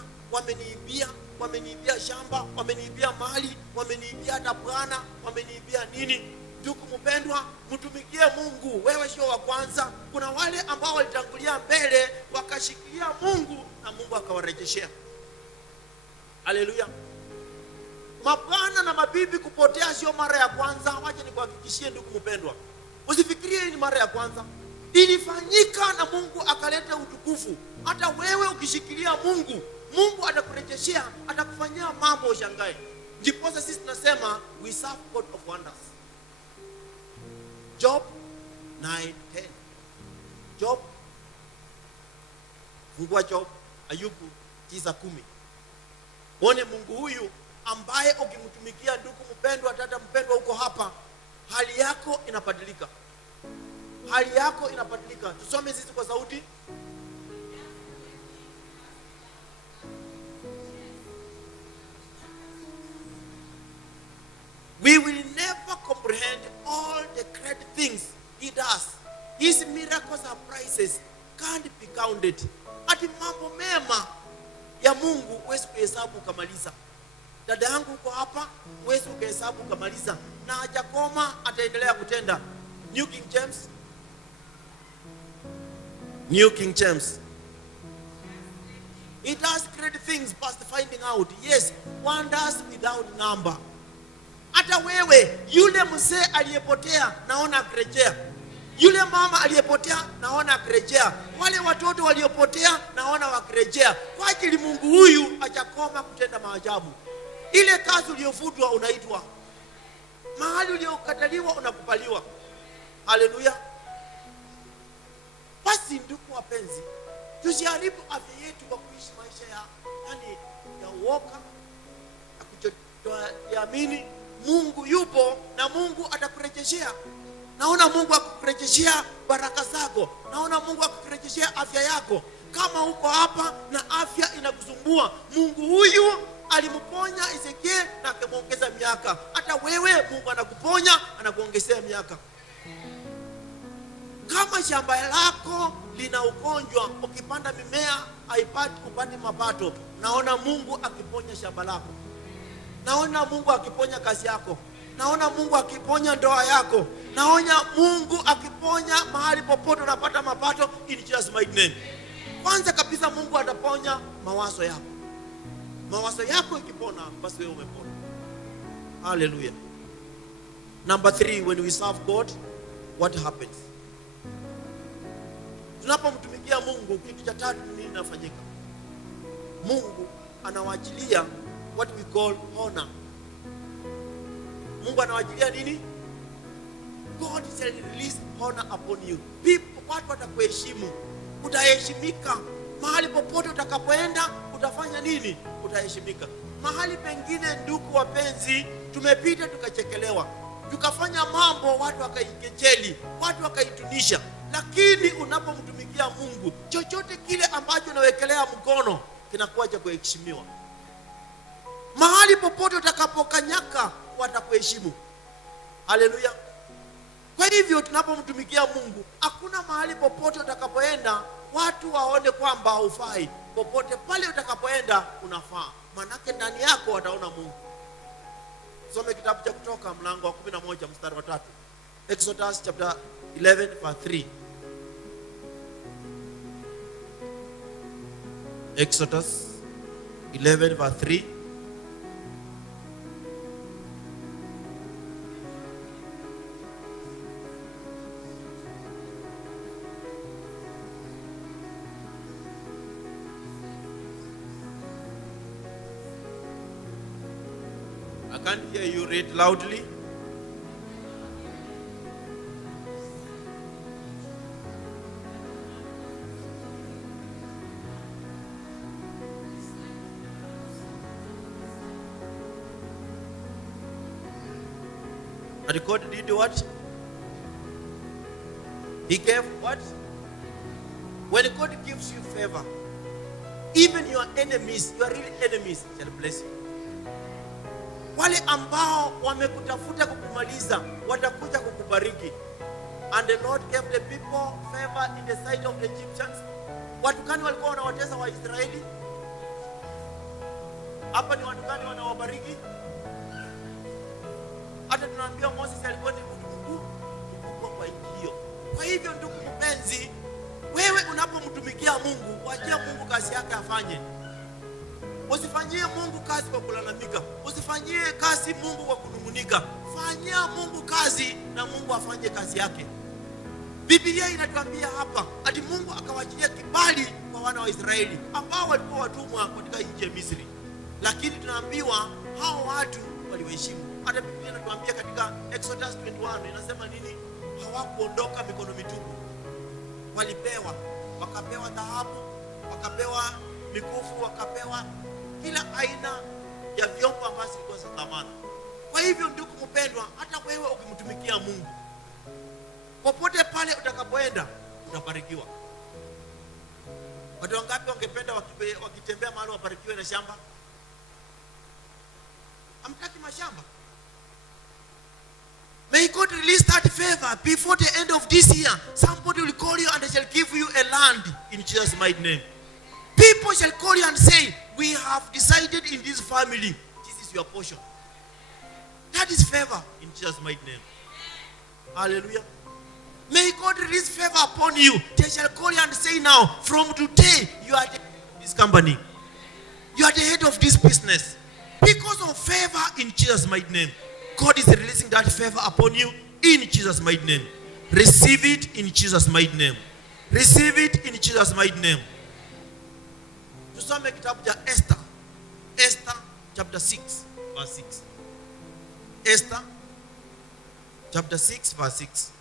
wameniibia shamba, wameniibia mali, wameniibia hata bwana, wameniibia nini? Ndugu mpendwa, mtumikie Mungu. Wewe sio wa kwanza. Kuna wale ambao walitangulia mbele wakashikilia Mungu na Mungu akawarejeshea. Haleluya. Mabwana na mabibi kupotea sio mara ya kwanza. Wacha nikuhakikishie ndugu mpendwa, usifikirie hii ni mara ya kwanza. Ilifanyika na Mungu akaleta utukufu. Hata wewe ukishikilia Mungu, Mungu atakurejeshea, atakufanyia mambo ushangae. Ndipo sisi tunasema we serve God of wonders. Job 9:10. Job, fungua Job, Ayubu 9:10. One Mungu huyu ambaye ukimtumikia ndugu mpendwa, tata mpendwa, uko hapa, hali yako inabadilika. Hali yako inabadilika. Tusome sisi kwa sauti. We will never comprehend all the great things he does. His miracles and prices can't be counted. Ati mambo mema ya Mungu huwezi kuhesabu ukamaliza. Dada yangu uko hapa, huwezi kuhesabu ukamaliza, na hajakoma, ataendelea kutenda. New King James. New King James. He does great things past finding out. Yes, wonders without number. Hata wewe, yule mzee aliyepotea naona akirejea. Yule mama aliyepotea naona akirejea. Wale watoto waliopotea naona wakirejea. Kwa ajili Mungu huyu hajakoma kutenda maajabu. Ile kazi uliyofutwa unaitwa. Mahali uliokataliwa unakubaliwa. Haleluya. Basi ndugu wapenzi, tusiharibu afya yetu kwa kuishi maisha ya uoga, ya kutoamini. Mungu yupo na Mungu atakurejeshea. Naona Mungu akukurejeshea baraka zako. Naona Mungu akukurejeshea afya yako. Kama uko hapa na afya inakusumbua, Mungu huyu alimponya Ezekiel na akamwongeza miaka. Hata wewe Mungu anakuponya, anakuongezea miaka. Kama shamba lako lina ugonjwa, ukipanda mimea upate mapato, naona Mungu akiponya shamba lako. Naona Mungu akiponya kazi yako. Naona Mungu akiponya ndoa yako. Naona Mungu akiponya mahali popote unapata mapato in Jesus mighty name. Kwanza kabisa Mungu ataponya mawazo yako. Mawazo yako ikipona, basi wewe umepona. Hallelujah. Number 3, when we serve God, what happens? Tunapomtumikia Mungu, kitu cha tatu nini inafanyika? Mungu anawajilia what we call honor. Mungu anawajilia nini? God shall release honor upon you. People, watu watakuheshimu. Utaheshimika. Mahali popote utakapoenda, utafanya nini? Utaheshimika. Mahali pengine, ndugu wapenzi, tumepita tukachekelewa, tukafanya mambo watu wakaikejeli, watu wakaitunisha. Lakini unapomtumikia Mungu, chochote kile ambacho unawekelea mkono kinakuwa cha kuheshimiwa. Mahali popote utakapokanyaka, watakuheshimu. Haleluya. Kwa hivyo tunapomtumikia Mungu, hakuna mahali popote utakapoenda watu waone kwamba haufai. Popote pale utakapoenda unafaa, manake ndani yako wataona Mungu. Some kitabu cha Kutoka mlango wa 11 mstari wa 3. Exodus chapter 11 verse 3. Exodus 11 verse 3. I can't hear you, read loudly. And God did what? He gave what? When God gives you favor, even your enemies, your real enemies, shall bless you. Wale ambao wamekutafuta kukumaliza watakuja kukubariki. And the Lord gave the people favor in the sight of the Egyptians. Watu gani walikuwa wanawatesa wa Israeli? Hapa ni watu gani wanawabariki? Hata tunaambia Moses alikuwa ni Mungu kwa hiyo. Kwa hivyo ndugu mpenzi, wewe unapomtumikia Mungu, wachia Mungu kazi yake afanye. Usifanyie Mungu kazi kwa kulalamika. Usifanyie kazi Mungu kwa kunung'unika. Fanyia Mungu kazi na Mungu afanye kazi yake. Biblia inatuambia hapa ati Mungu akawachilia kibali kwa wana wa Israeli ambao walikuwa watumwa katika nchi ya Misri. Lakini tunaambiwa hao watu waliwaheshimu. Hata Biblia inatuambia katika Exodus 21 inasema nini? Hawakuondoka mikono mitupu. Walipewa, wakapewa dhahabu, wakapewa mikufu, wakapewa kila aina ya vyombo ambavyo zilikuwa za thamani. Kwa hivyo ndugu mpendwa, hata wewe ukimtumikia Mungu, popote pale utakapoenda utabarikiwa. Watu wangapi wangependa wakitembea mahali wabarikiwe na shamba? Hamtaki mashamba? May God release that favor before the end of this year. Somebody will call you and they shall give you a land in Jesus' mighty name. People shall call you and say, we have decided in this family, this is your portion. That is favor in Jesus' mighty name. Hallelujah. May God release favor upon you. They shall call you and say, now, from today, you are the head of this company. You are the head of this business. Because of favor in Jesus' mighty name. God is releasing that favor upon you in Jesus' mighty name. Receive it in Jesus' mighty name. Receive it in Jesus' mighty name. Tusome kitabu cha Esther. Esther chapter 6 verse 6. Esther chapter 6 verse 6.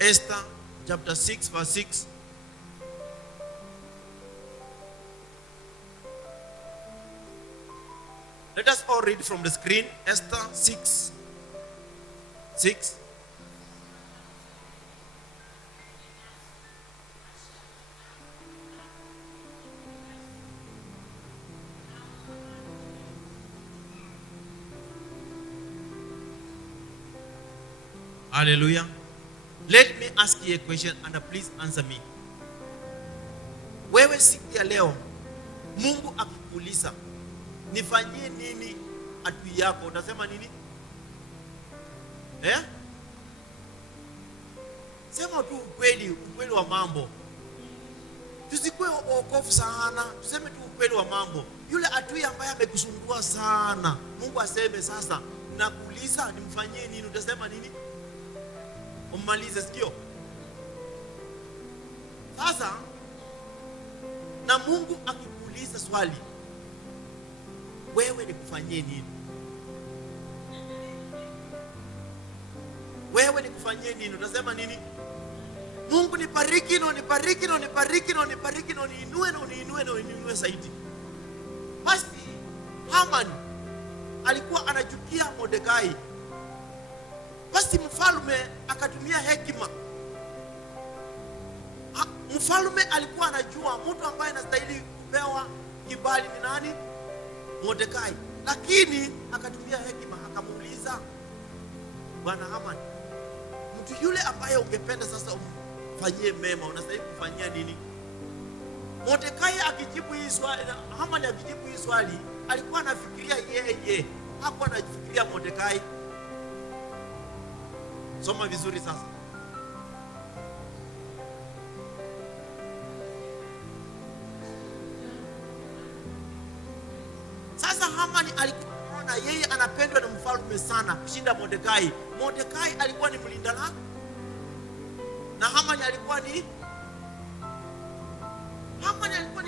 Esther chapter 6 verse 6. Let us all read from the screen. Esther 6 6. Hallelujah. Let me ask you a question and please answer me. Wewe siku ya leo Mungu akikuuliza nifanyie nini adui yako, utasema nini? Sema tu ukweli wa mambo. Tusikue wokovu sana, tuseme tu ukweli wa mambo. Yule adui ambaye amekusumbua sana, Mungu aseme sasa nakuuliza nimfanyie nini, utasema nini? Umalize sikio. Sasa na Mungu akikuuliza swali, wewe nikufanyie nini? Wewe nikufanyie nini? Utasema nini? Mungu nibariki na unibariki na unibariki na unibariki na uniinue na uniinue na uniinue zaidi. Basi Haman alikuwa anachukia Mordekai. Basi mfalme akatumia hekima. Mfalme alikuwa anajua mtu ambaye anastahili kupewa kibali ni nani? Mordekai. Lakini akatumia hekima, akamuuliza, Bwana Haman, mtu yule ambaye ungependa sasa umfanyie mema unastahili kufanyia nini? Mordekai akijibu hii swali, Haman akijibu hii swali, alikuwa anafikiria yeye, hakuwa anafikiria Mordekai. Soma vizuri sasa. Sasa Haman alikuwa anaona yeye anapendwa na mfalme sana kushinda Mordekai. Mordekai alikuwa ni mlinda lango na Haman alikuwa ni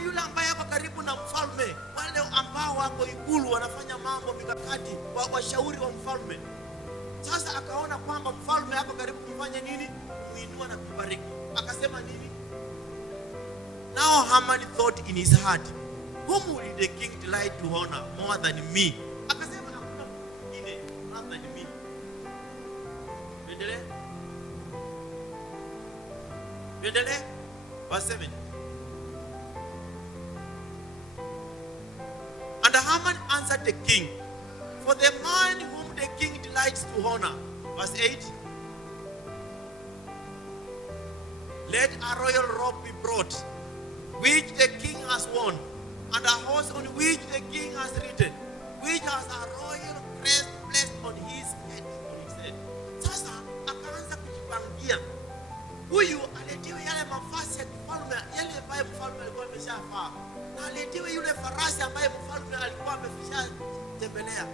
yule ambaye ako karibu na mfalme, wale ambao wako ikulu wanafanya mambo mikakati, washauri wa mfalme. Sasa akaona kwamba mfalme ako karibu kufanya nini? Muinua na kubariki. Akasema nini? Now Haman thought in his heart, whom will the king delight to honor more than me? Akasema hakuna mwingine more than me. Endelee. Verse 7. And Haman answered the king, for the man whom the king delights to honor. Verse 8. Let a royal robe be brought, which the king has worn, and a horse on which the king has ridden, which has a royal crest placed on his head. Sasa akaanza kujipangia. Huyu aletiwe yale mavazi ya kifalme, yale ambaye mfalme alikuwa ameshafaa. Na aletiwe yule farasi ambaye mfalme alikuwa amefisha tembelea.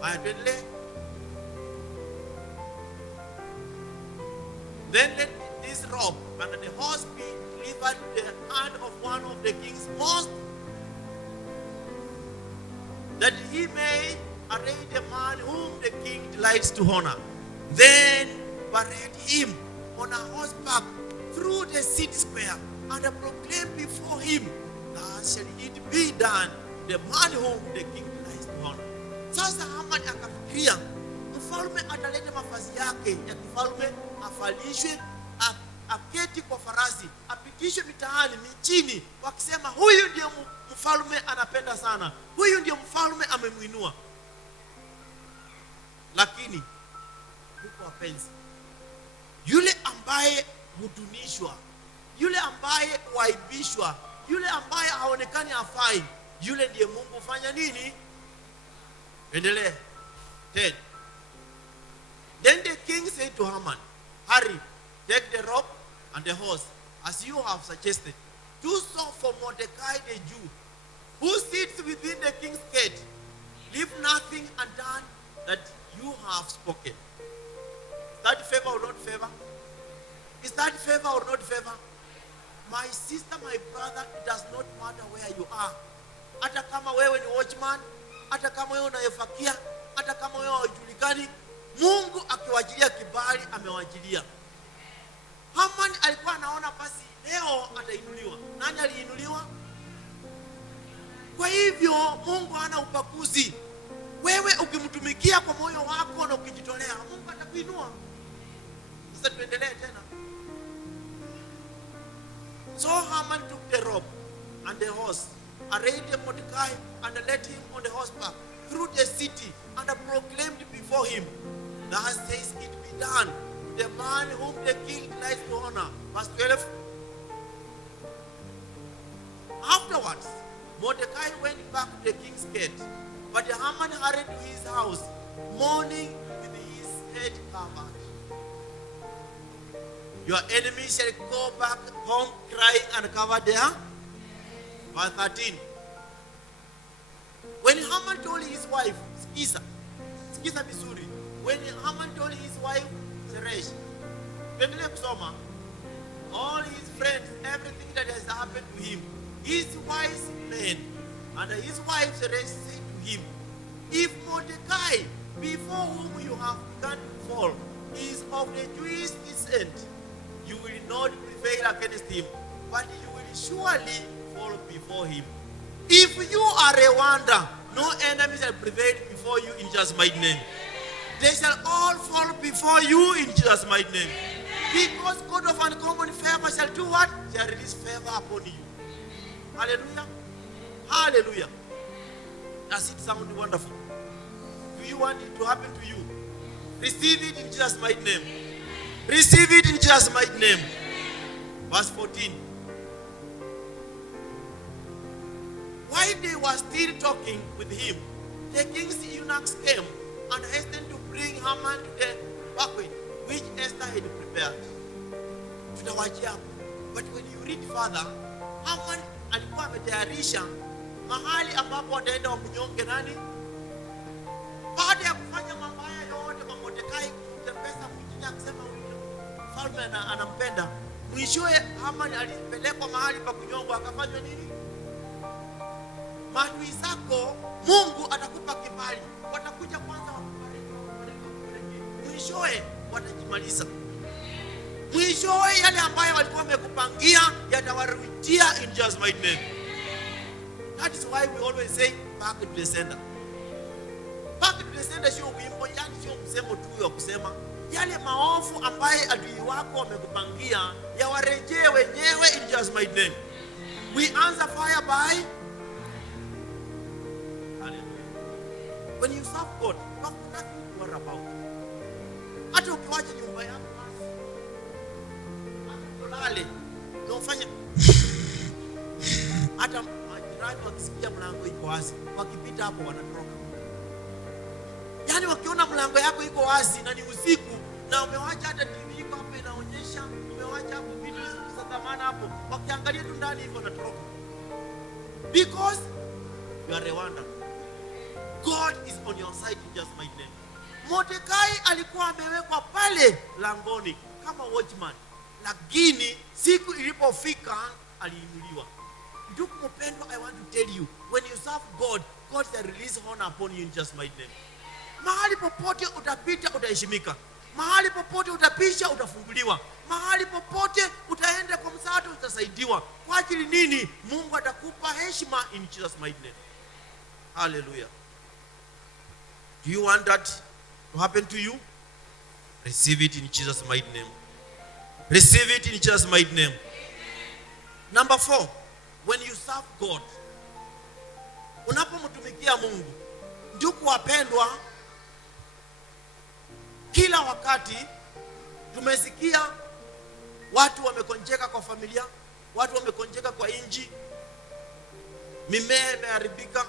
Haya, tuendelee. Then let this robe and the horse be delivered to the hand of one of the king's most, that he may array the man whom the king delights to honor. Then parade him on a horseback through the city square, and proclaim before him, thus shall it be done, the man whom the king delights to honor. Sasa Haman akafikiria mfalme ataleta mavazi yake ya kifalme, avalishwe, aketi kwa farasi, apitishwe mitaani mijini, wakisema huyu ndiye mfalme anapenda sana, huyu ndiye mfalme amemuinua. Lakini huko wapenzi, yule ambaye hudunishwa, yule ambaye huaibishwa, yule ambaye haonekani hafai, yule ndiye Mungu hufanya nini? Endelee. 10. Then the king said to Haman, hurry, take the robe and the horse, as you have suggested. Do so for Mordekai the Jew, who sits within the king's gate. Leave nothing undone that you have spoken. Is that favor or not favor? Is that favor or not favor? My sister, my brother, it does not matter where you are. Hata kama wewe ni watchman, hata kama wewe unayefakia, hata kama wewe haujulikani, Mungu akiwajilia kibali amewajilia. Haman alikuwa anaona basi leo atainuliwa. Nani aliinuliwa? Kwa hivyo Mungu hana ubaguzi. Wewe ukimtumikia kwa moyo wako na ukijitolea, Mungu atakuinua. Sasa tuendelee tena. So Haman took the robe and the horse, arrayed Mordekai, and led him on the horseback through the city, and proclaimed before him, thus says it be done, the man whom the king delights to honor. Verse 12. Afterwards, Mordekai went back to the king's gate, but Haman hurried to his house, mourning with his head covered. Your enemy shall go back home crying and covered there. Verse 13. When Haman told his wife, Skiza Missouri, when Haman told his wife Zeresh. Tuendelee kusoma. All his friends, everything that has happened to him, his wise men and his wife Zeresh said to him, if Mordecai, before whom you have begun to fall, is of the Jewish descent, you will not prevail against him, but you will surely fall before him. If you are a wonder, no enemy shall prevail before you in Jesus' mighty name. They shall all fall before you in Jesus' mighty name. Because God of uncommon favor shall do what? Shall release favor upon you. Hallelujah. Hallelujah. Does it sound wonderful? Do you want it to happen to you? Receive it in Jesus' mighty name. Receive it in Jesus' mighty name. Verse 14. While they were still talking with him, the king's eunuchs came and hastened to bring Haman to the banquet which Esther had prepared. Tutawachia hapo. But when you read further, Haman alikuwa ametayarisha mahali ambapo wataenda wamnyonge nani? Baada ya kufanya mambo haya yote kwa Mordekai, kumtembeza mwingine akisema mfalme anampenda, mwishowe Haman alipelekwa mahali pa kunyongwa. Akafanywa nini? Maadui zako Mungu atakupa kibali, watakuja kwanza wakubariki, mwishowe watajimaliza. Mwishowe yale ambayo walikuwa wamekupangia yatawarudia in Jesus' mighty name. That is why we always say back to the sender. Back to the sender sio wimbo, yani sio msemo tu wa kusema. Yale maovu ambaye adui wako wamekupangia yawarejee wenyewe in Jesus' mighty name. We answer fire by when you serve God, you have nothing to worry about. Hata ukiwacha nyumba yako basi, ulale na ufanye hata majirani wakisikia mlango iko wazi, wakipita hapo wanatoroka. Yaani wakiona mlango yako iko wazi na ni usiku na umewacha hata TV iko hapo inaonyesha, umewacha hapo vitu za thamani hapo, wakiangalia tu ndani hivyo wanatoroka. Because you are a wonder. God is on your side in just my name. Mordekai alikuwa amewekwa pale langoni kama watchman, lakini siku ilipofika aliinuliwa. Ndugu mpendwa, I want to tell you, when you serve God, God will release honor upon you in just my name. Mahali popote utapita utaheshimika. Mahali popote utapisha utafunguliwa. Mahali popote utaenda kwa msaada utasaidiwa. Kwa ajili nini? Mungu atakupa heshima in Jesus mighty name. Hallelujah. Do you want that to happen to you? Receive it in Jesus mighty name. Receive it in Jesus mighty name. Number 4, when you serve God, unapomtumikia Mungu, ndugu wapendwa, kila wakati tumesikia watu wamekonjeka kwa familia, watu wamekonjeka kwa inji, mimea imeharibika,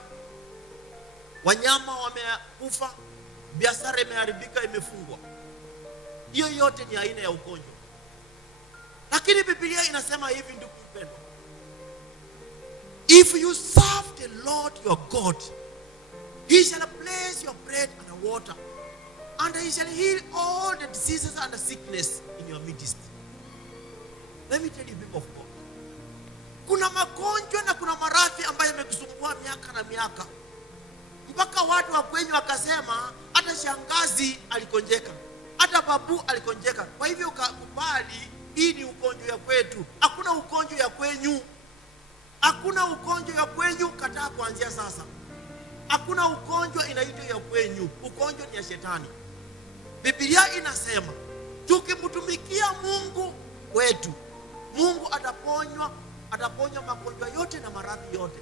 wanyama wamekufa, biashara imeharibika, imefungwa. Hiyo yote ni aina ya ugonjwa. Lakini Biblia inasema hivi, ndugu mpendwa, if you serve the Lord your God, he shall place your bread and water, and he shall heal all the diseases and the sickness in your midst. Let me tell you, people of God, kuna magonjwa na kuna maradhi ambayo yamekusumbua miaka na miaka, mpaka watu wa kwenyu wakasema hata shangazi alikonjeka, hata babu alikonjeka. Kwa hivyo ukakubali hii ni ugonjwa ya kwetu. Hakuna ugonjwa ya kwenyu. Hakuna ugonjwa ya kwenyu, kataa kuanzia sasa. Hakuna ugonjwa inaitwa ya kwenyu. Ugonjwa ni ya shetani. Biblia inasema tukimtumikia Mungu wetu, Mungu ataponya magonjwa yote na maradhi yote.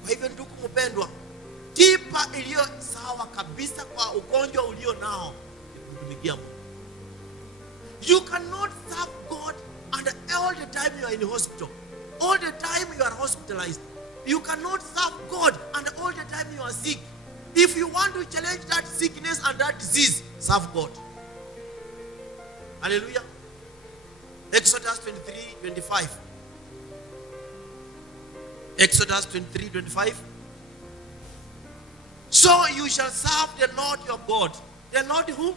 Kwa hivyo ndugu mpendwa, tiba iliyo sawa kabisa kwa ugonjwa ulio nao ni kutumikia Mungu. You cannot serve God and all the time you are in the hospital. All the time you are hospitalized. You cannot serve God and all the time you are sick. If you want to challenge that sickness and that disease, serve God. Hallelujah. Exodus 23:25. Exodus 23:25. So you shall serve the Lord your God. The Lord who?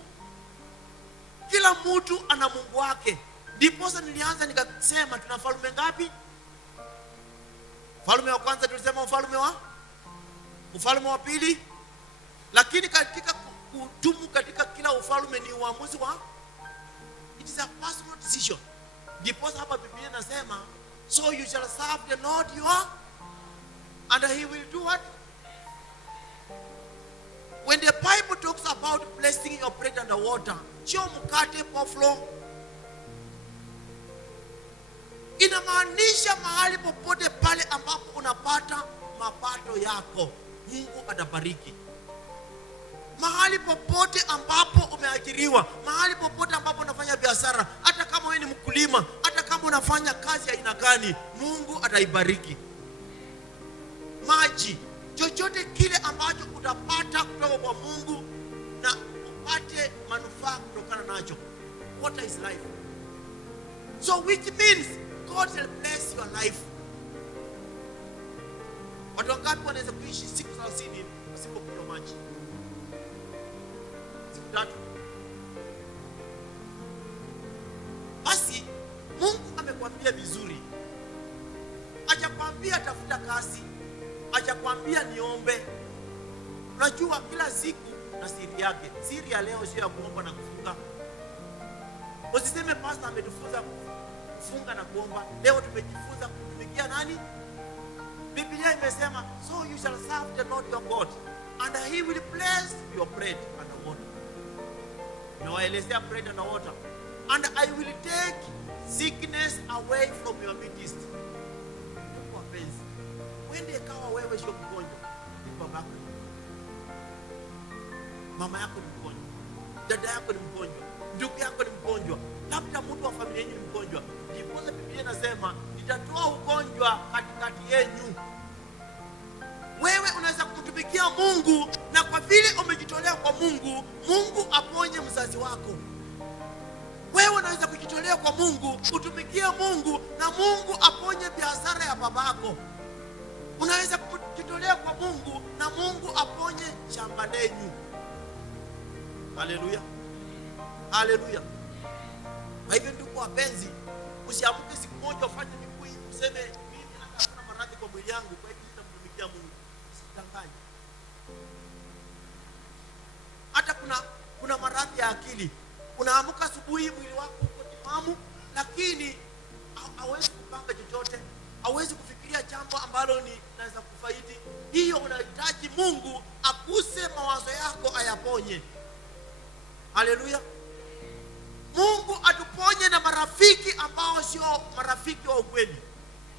Kila mtu ana Mungu wake. Ndiposa nilianza nikasema tuna falme ngapi? Ufalme wa kwanza tulisema ufalme wa pili. Lakini katika kudumu katika kila ufalme ni uamuzi wa, it is a personal decision. Ndiposa hapa Biblia inasema, so you shall serve the Lord your, and he will do what? When the Bible talks about placing your bread under water, sio mkate poflo. Inamaanisha mahali popote pale ambapo unapata mapato yako, Mungu atabariki. Mahali popote ambapo umeajiriwa, mahali popote ambapo unafanya biashara, hata kama wewe ni mkulima, hata kama unafanya kazi ya aina gani, Mungu ataibariki. Maji, chochote kile ambacho utapata kutoka kwa Mungu na upate manufaa kutokana nacho. What is life? So which means God will bless your life. Watu wangapi wanaweza kuishi siku 30 usipokunywa maji? Siku 3. Basi Mungu amekwambia vizuri. Hajakwambia tafuta kazi, hajakwambia niombe. Unajua kila siku na siri yake. Siri ya leo sio ya kuomba na kufunga. Usiseme pastor ametufunza kufunga na kuomba. Leo tumejifunza kutumikia nani? Biblia imesema, so you shall serve the Lord your God, and he will bless your bread and the water. Nawaelezea bread and the water. And I will take sickness away from your midst. Kwa penzi, wende kawa wewe sio mgonjwa, ni babako. Mama yako ni mgonjwa, dada yako ni mgonjwa, ndugu yako ni mgonjwa, labda mtu wa familia yenu ni mgonjwa. Ndipo Biblia inasema, nitatoa ugonjwa katikati yenu. Wewe unaweza kumtumikia Mungu, na kwa vile umejitolea kwa Mungu, Mungu aponye mzazi wako. Wewe unaweza kujitolea kwa Mungu, utumikie Mungu, na Mungu aponye biashara ya babako. Unaweza kujitolea kwa Mungu na Mungu aponye shamba lenu. Haleluya. Haleluya. Kwa hivyo ndugu wapenzi, usiamke siku moja ufanye miguu hivi useme mimi hata kuna maradhi kwa mwili yangu, kwa hivyo nitamtumikia Mungu. Usidanganye. Hata kuna maradhi ya akili. Unaamka asubuhi mwili wako uko timamu, lakini hauwezi kupanga chochote, hauwezi kufikiria jambo ambalo ni naweza kufaidi. Hiyo unahitaji Mungu akuse mawazo yako ayaponye. Haleluya. Mungu atuponye na marafiki ambao sio marafiki wa ukweli.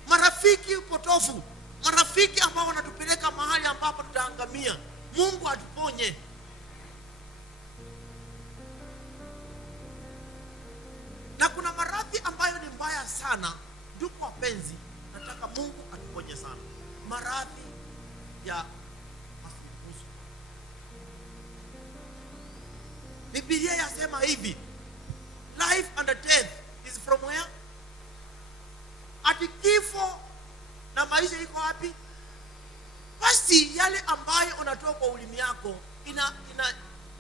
Marafiki potofu, marafiki ambao wanatupeleka mahali ambapo tutaangamia. Mungu atuponye. Na kuna maradhi ambayo ni mbaya sana. Ndugu wapenzi, nataka Mungu atuponye sana. Maradhi ya mafumbuzo. Biblia yasema hivi, life and death is from where? Ati kifo na maisha iko wapi? Basi yale ambayo unatoa kwa ulimi yako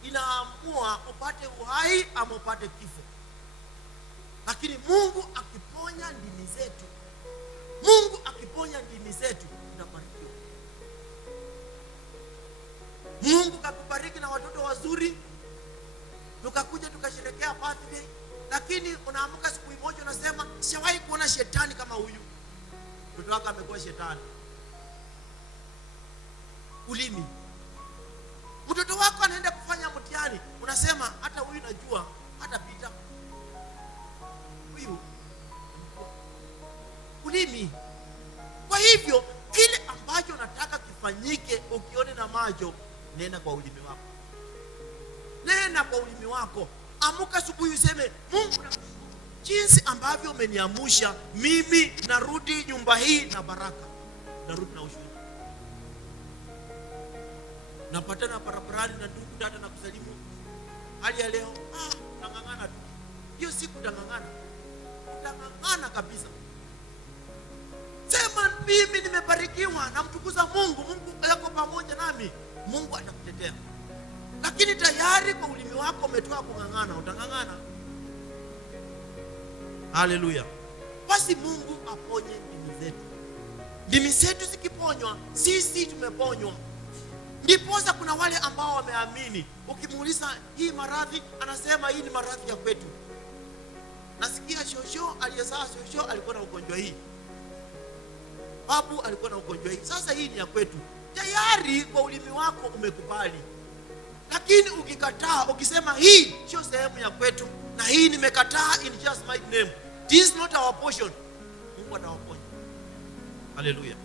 inaamua upate uhai ama upate kifo. Lakini Mungu akiponya ndimi zetu, Mungu akiponya ndimi zetu, tunabarikiwa. Mungu kakubariki na watoto wazuri, tukakuja tukasherehekea birthday, lakini unaamka siku moja unasema sijawahi kuona shetani kama huyu. Mtoto wako amekuwa shetani. Ulimi. Mtoto wako anaenda kufanya mtihani, unasema hata huyu najua hatapita. Huyu ulimi. Kwa hivyo kile ambacho unataka kifanyike ukione na macho, nenda kwa ulimi wako. Nenda kwa ulimi wako. Amka asubuhi useme, Mungu jinsi ambavyo umeniamusha, mimi narudi nyumba hii na baraka. Narudi na ushuhuda. Napatana barabarani na ndugu dada na kusalimu. Hali ya leo, tangangana tu. Hiyo siku tangangana. Tangangana kabisa. Sema mimi nimebarikiwa na mtukuza Mungu. Mungu yako pamoja nami. Mungu atakutetea. Lakini tayari kwa ulimi wako umetoa kungangana, utangangana. Haleluya. Basi Mungu aponye ndimi zetu. Ndimi zetu zikiponywa, sisi tumeponywa. Ndiposa kuna wale ambao wameamini. Ukimuuliza hii maradhi, anasema hii ni maradhi ya kwetu. Nasikia shosho aliyezaa shosho alikuwa na ugonjwa hii. Babu alikuwa na ugonjwa hii. Sasa hii ni ya kwetu. Tayari kwa ulimi wako umekubali. Lakini ukikataa, ukisema hii sio sehemu ya kwetu na hii nimekataa in just my name, this is not our portion, Mungu atawaponya. Haleluya.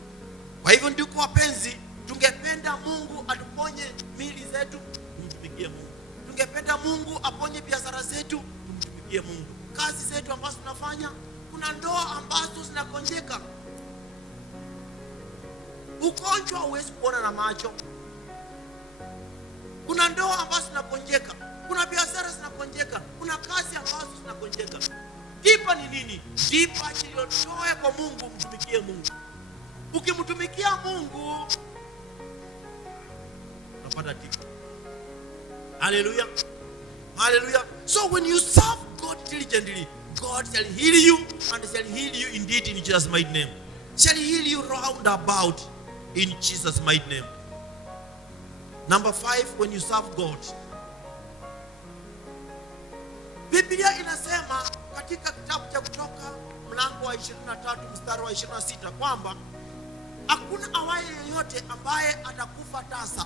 Kwa hivyo ndugu wapenzi, tungependa Mungu atuponye mili zetu, tumtumikie Mungu. Tungependa Mungu aponye biashara zetu, tumtumikie Mungu. Kazi zetu ambazo tunafanya, kuna ndoa ambazo zinakonjeka. Ugonjwa huwezi kuona na macho. Kuna ndoa ambazo zinakonjeka, kuna biashara zinakonjeka, kuna kazi ambazo zinakonjeka. Tiba ni nini? Tiba iliotoe kwa Mungu, mtumikie Mungu. Ukimtumikia Mungu unapata tiba. Hallelujah. Hallelujah. So when you serve God diligently, God shall heal you, and shall heal you indeed in Jesus' mighty name. Shall heal you round about in Jesus' mighty name. Number 5, when you serve God. Biblia inasema katika kitabu cha Kutoka mlango wa 23 mstari wa 26 kwamba hakuna awaye yeyote ambaye atakufa tasa.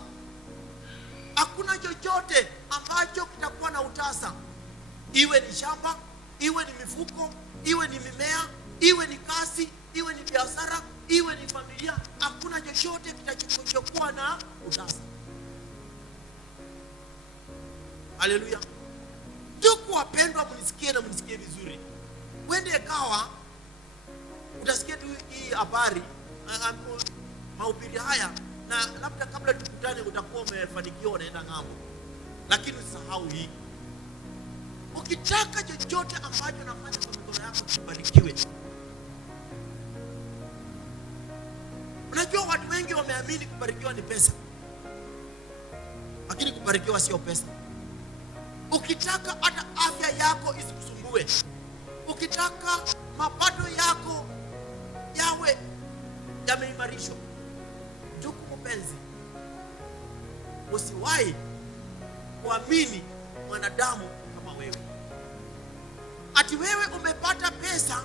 Hakuna chochote ambacho kitakuwa na utasa. Iwe ni shamba, iwe ni mifuko, iwe ni mimea, iwe ni kazi, iwe ni biashara, iwe ni familia, hakuna chochote kitachokuwa na utasa. Haleluya. Ndugu wapendwa, mnisikie na mnisikie vizuri. Wende kawa utasikia tu hii habari, mahubiri haya, na labda kabla tukutane utakuwa umefanikiwa unaenda ng'ambo. Lakini usisahau hii. Ukitaka chochote ambacho unafanya kwa mikono yako kibarikiwe. Unajua watu wengi wameamini kubarikiwa ni pesa. Lakini kubarikiwa sio pesa. Ukitaka hata afya yako isikusumbue, ukitaka mapato yako yawe yameimarishwa, ndugu mpenzi, usiwahi kuamini mwanadamu kama wewe. Ati wewe umepata pesa,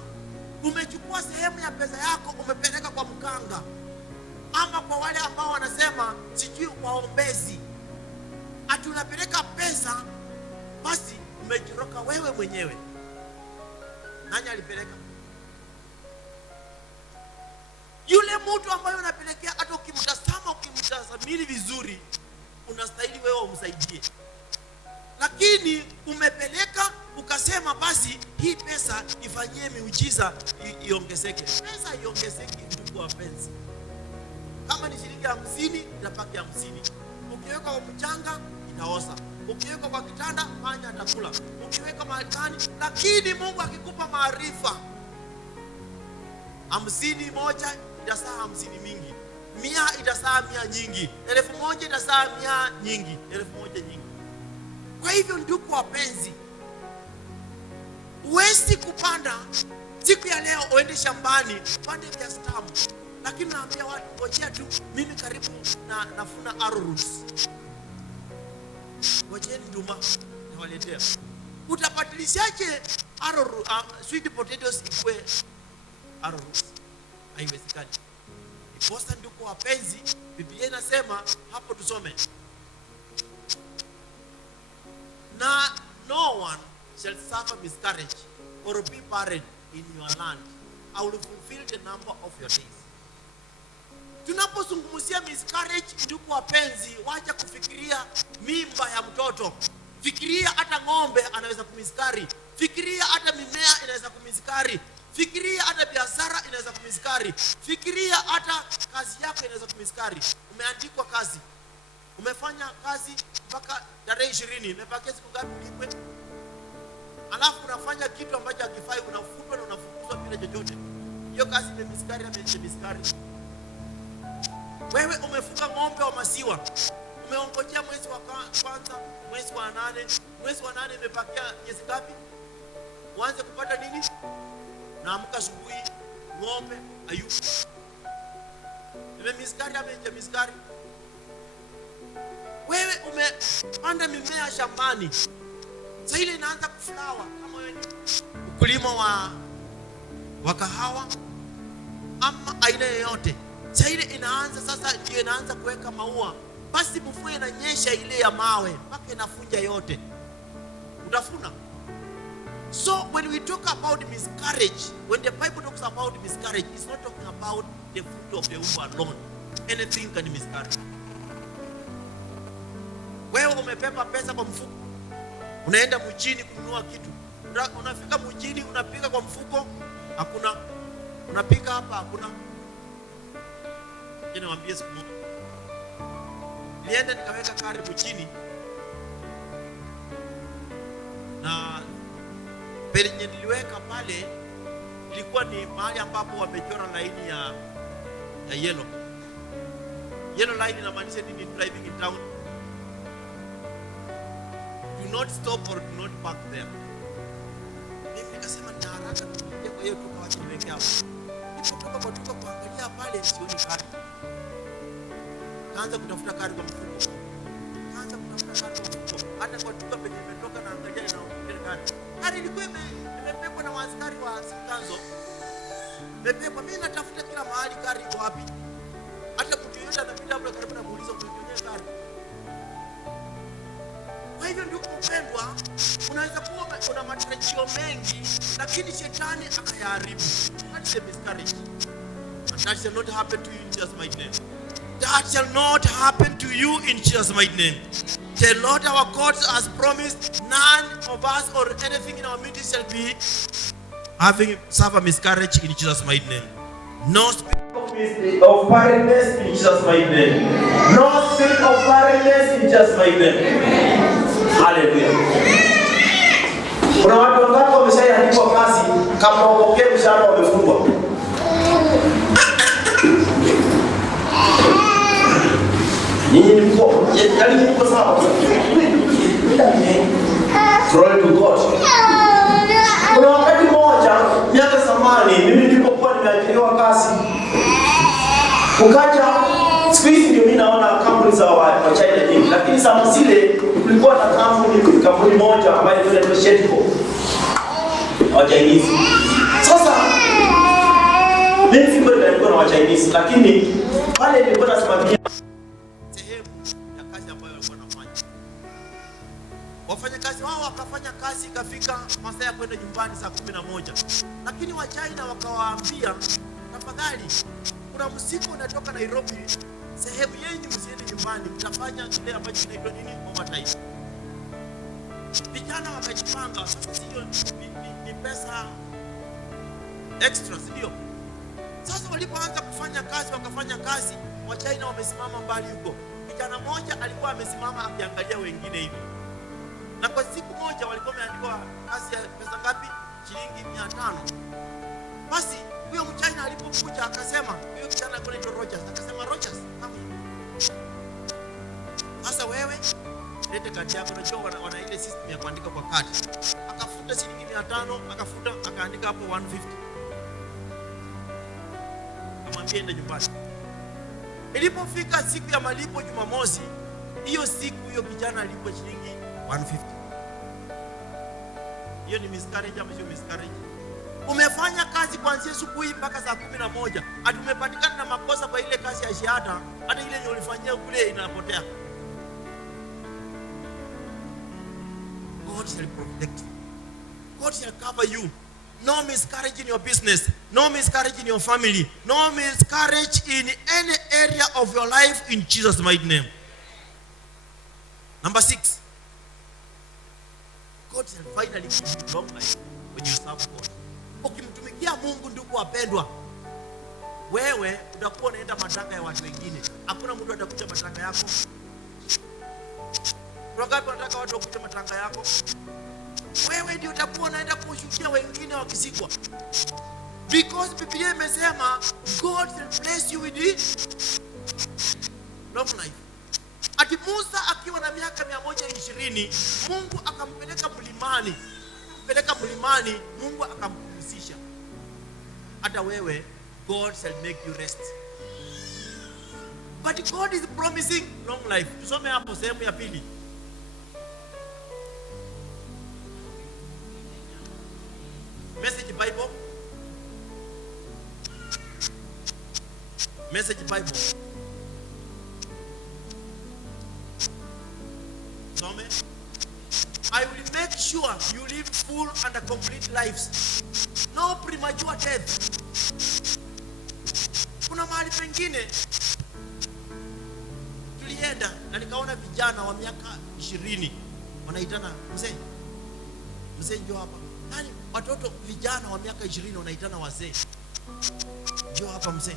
umechukua sehemu ya pesa yako umepeleka kwa mganga, ama kwa wale ambao wanasema sijui waombezi. Ati unapeleka pesa, basi umejiroka wewe mwenyewe. Nani alipeleka? Yule mtu ambaye unapelekea, hata ukimtazamini vizuri, unastahili wewe umsaidie. Lakini umepeleka ukasema basi hii pesa ifanyie miujiza iongezeke. Pesa iongezeke ndugu wapenzi. Kama ni shilingi 50 itapaki 50. Ukiweka kwa mchanga itaoza. Ukiweka kwa kitanda panya atakula. Ukiweka mahali, lakini Mungu akikupa maarifa, 50 moja itasaa 50 mingi, 100 itasaa 100 nyingi, 1000 itasaa 100 nyingi, 1000 nyingi. Kwa hivyo ndugu wapenzi, huwezi kupanda siku ya leo uende shambani pande vya stamu, lakini naambia watu ngojea tu, mimi karibu na nafuna arrowroots, ngojeni nduma nawaletea. Utapatilishaje sweet potatoes ikwe arrowroots? Haiwezekani. Ikosa ndugu wapenzi, Biblia inasema hapo, tusome, na no one shall suffer miscarriage or be barren in your land. I will fulfill the number of your days. Tunapozungumzia miscarriage ndugu wapenzi, wacha kufikiria mimba ya mtoto. Fikiria hata ng'ombe anaweza kumiskari. Fikiria hata mimea inaweza kumiskari. Fikiria hata biashara inaweza kumiskari. Fikiria hata kazi yako inaweza kumiskari. Umeandikwa kazi, umefanya kazi mpaka tarehe 20, imebakia siku ngapi ulipwe? Alafu unafanya kitu ambacho hakifai, unafutwa na unafukuzwa bila chochote. Hiyo kazi imemiskari ama imemiskari? Wewe umefuga ng'ombe wa maziwa, umeongojea mwezi wa kwanza, mwezi wa 8, mwezi wa 8 imebakia miezi ngapi? uanze kupata nini? Naamka asubuhi, ng'ombe hayupo. Miskari ameja miskari. Wewe umepanda mimea shambani, sasa ile inaanza kuflower. Kama wewe ni mkulima wa kahawa ama aina yoyote, sasa ile inaanza sasa, ndio inaanza kuweka maua. Basi mvua inanyesha ile ya mawe mpaka inafunja yote, utafuna. So when we talk about miscarriage, when the Bible talks about miscarriage, it's not talking about the fruit of the womb alone. Anything can miscarry. Wewe umepepa pesa kwa mfuko, unaenda mjini kununua kitu, unafika mjini unapiga kwa mfuko, hakuna. Unapika hapa, hakuna. Niwaambie siku moja niende nikaweka kari mjini, na penye niliweka pale ilikuwa ni mahali ambapo wamechora laini ya yellow. Yellow line inamaanisha nini? Driving in town, do not stop or do not park there. Mimi nikasema nina haraka niingie, kwa hiyo tukawacha niweke hapo. Nilipotoka kwa duka kuangalia pale, sioni kari. Kaanza kutafuta kari kwa mfuko, hata kwa duka penye nimetoka na angalia na kari. Kari ilikuwa imepepwa na askari wa Sikanzo. Imepepwa, mimi natafuta kila mahali kari iko wapi. Hata mtu yote anapita hapo karibu na muuliza mwenyewe kari. Kwa hivyo ndio kupendwa, unaweza kuwa una matarajio mengi lakini shetani akayaharibu. That's a miscarriage. And that shall not happen to you in Jesus' mighty name. That shall not happen to you in Jesus' mighty name. The Lord our God has promised none of us or anything in our ministry shall be suffer miscarriage in Jesus' mighty name. No spirit of barrenness in Jesus' mighty name. No spirit of barrenness in Jesus' mighty name. Hallelujah. Kuna watu wangapi wameshaandikwa kazi kama wapokee mshahara wamefungwa? Nyinyi mko, yaani mko sawa. Glory to God. Kuna wakati mmoja miaka zamani mimi nilipokuwa nimeajiriwa kazi, ukaja siku hizi ndio mimi naona kampuni za wa China nyingi, lakini zama zile kulikuwa na kampuni moja ambayo inaitwa Shetco wa Chinese. Sasa mimi nilikuwa na wa Chinese, lakini pale nilikuwa nasimamia sehemu ya kazi ambayo walikuwa wanafanya. Wafanyakazi wao wakafanya kazi ikafika masaa ya kwenda nyumbani saa 11. Lakini wa China wakawaambia, tafadhali kuna msiku unatoka Nairobi, sehemu yenu msiende nyumbani, mtafanya kile ambacho kinaitwa nini? Overtime. Vijana wakajipanga, sasa sio ni pesa extra, sio? Sasa walipoanza kufanya kazi, wakafanya kazi, wa China wamesimama mbali huko. Kijana mmoja alikuwa amesimama akiangalia wengine hivi. Na kwa siku moja walikuwa wameandikwa kazi ya pesa ngapi? Shilingi 500. Basi huyo Mchina alipokuja akasema, huyo kijana anaitwa Rogers, akasema Rogers, kama sasa wewe lete kadi yako, unajua wana ile system ya kuandika kwa kadi. Akafuta shilingi 500, akafuta akaandika hapo 150. Kamwambia ende nyumbani. Ilipofika siku ya malipo Jumamosi, hiyo siku huyo kijana alipwa shilingi 150. Hiyo ni miscarriage ama sio miscarriage? Umefanya kazi kuanzia asubuhi mpaka saa 11. Hadi umepatikana na makosa kwa ile kazi ya shahada, hata ile yenye ulifanyia kule inapotea. God shall protect you. God shall cover you. No miscarriage in your business. No miscarriage in your family. No miscarriage in any area of your life in Jesus' mighty name. Number 6. God shall finally give you long life when you serve God. Ukimtumikia Mungu ndugu wapendwa, wewe utakuwa unaenda matanga ya watu wengine. Hakuna mtu atakuja matanga yako. Wangapi wanataka watu wakuje matanga yako? Wewe ndio utakuwa unaenda kushuhudia wengine wakizikwa. Because Biblia imesema God will bless you with long life. Ati Musa akiwa na miaka 120, Mungu akampeleka mlimani akampeleka mlimani, Mungu akampumzisha. Hata wewe, God shall make you rest. But God is promising long life. Tusome hapo sehemu ya pili. Message Bible. Message Bible. Some. I will make sure you live full and complete lives. No premature death. Kuna mahali pengine tulienda na nikaona vijana wa miaka 20 wanaitana mzee. Mzee njoo hapa. Yaani watoto vijana wa miaka 20 wanaitana wazee. Njoo hapa mzee.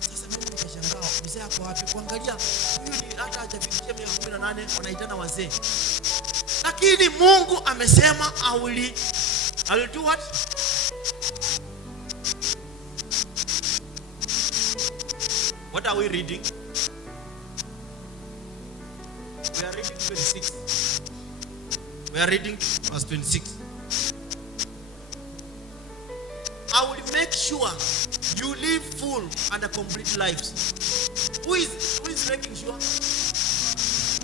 Sasa mimi nikashangaa, mzee ako wapi? Kuangalia huyu ni hata hajafikia miaka 18 wanaitana wazee. Lakini Mungu amesema I will do what? What are we reading? We are reading 26. We are reading verse 26. I will make sure you live full and a complete lives. Who is making sure?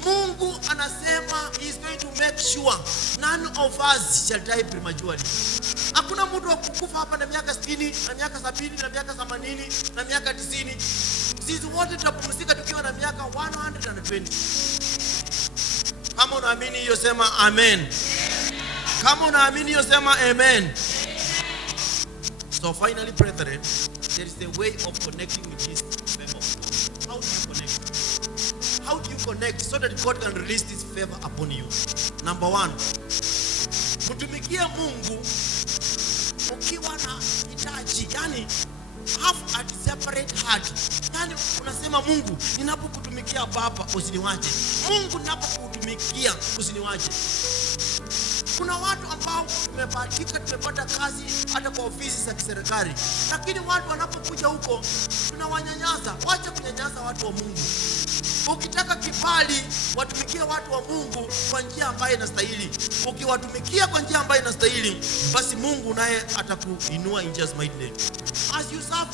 Mungu anasema he is going to make sure none of us shall die prematurely. Hakuna mtu wa kukufa hapa na miaka 60 na miaka 70 na miaka 80 na miaka 90. Sisi wote tutapumzika tukiwa na miaka 120. Kama unaamini hiyo sema amen. Kama unaamini hiyo sema amen. So finally, brethren, there is a way of connecting with this favor of God. How do you connect? How do you connect so that God can release this favor upon you? Number 1, mtumikie Mungu ukiwa na hitaji, yani have a separate heart. Yani unasema Mungu, ninapokutumikia Baba usiniwache. Mungu, ninapokutumikia usiniwache. Kuna watu ambao tumebahatika, tumepata kazi hata kwa ofisi za kiserikali, lakini watu wanapokuja huko tunawanyanyasa. Wacha kunyanyasa watu wa Mungu. Ukitaka kibali, watumikie watu wa Mungu kwa njia ambayo inastahili. Ukiwatumikia kwa njia ambayo inastahili, basi Mungu naye atakuinua in Jesus mighty name. As you serve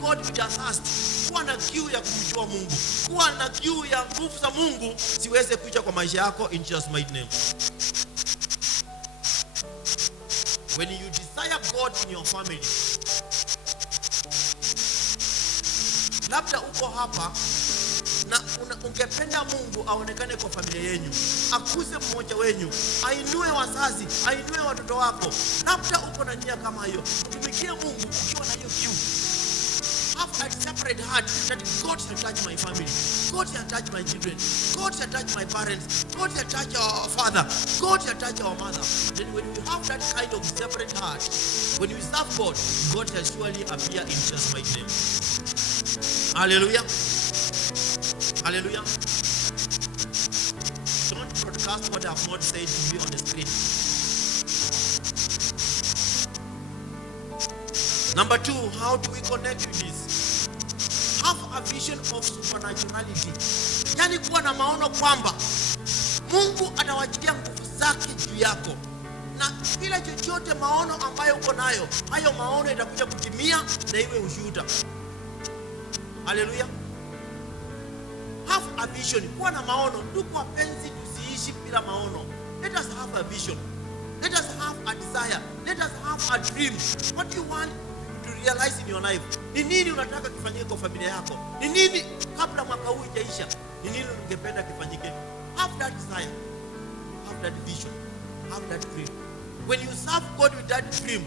God with a thirst. Kuwa na kiu ya kumjua Mungu. Kuwa na kiu ya nguvu za Mungu siweze kuja kwa maisha yako in Jesus mighty name. When you desire God in your family, labda uko hapa na ungependa Mungu aonekane kwa familia yenu, akuze mmoja wenu, ainue wazazi, ainue watoto wako. Labda uko na nia kama hiyo, mtumikie Mungu ukiwa na hiyo kiu. Have a separate heart that God shall touch my family, God shall touch my children, God shall touch my parents, God shall touch our father, God shall touch our mother. Then when you have that kind of separate heart, when you serve God, God shall surely appear in Jesus' mighty name. Hallelujah. Hallelujah. Don't broadcast what I have not said to be on the screen. Number 2, how do we connect with this? Have a vision of supernaturality. Yani kuwa na maono kwamba Mungu atawachilia nguvu zake juu yako. Na kila chochote maono ambayo uko nayo, hayo maono yatakuja kutimia na iwe ushuhuda. Hallelujah. Have a vision. Kuwa na maono. Ndugu wapenzi, tusiishi bila maono. Let us have a vision. Let us have a desire. Let us have a dream. What do you want to realize in your life? Ni nini unataka kifanyike kwa familia yako? Ni nini kabla mwaka huu ijaisha? Ni nini ungependa kifanyike? Have that desire. Have that vision. Have that dream. When you serve God with that dream,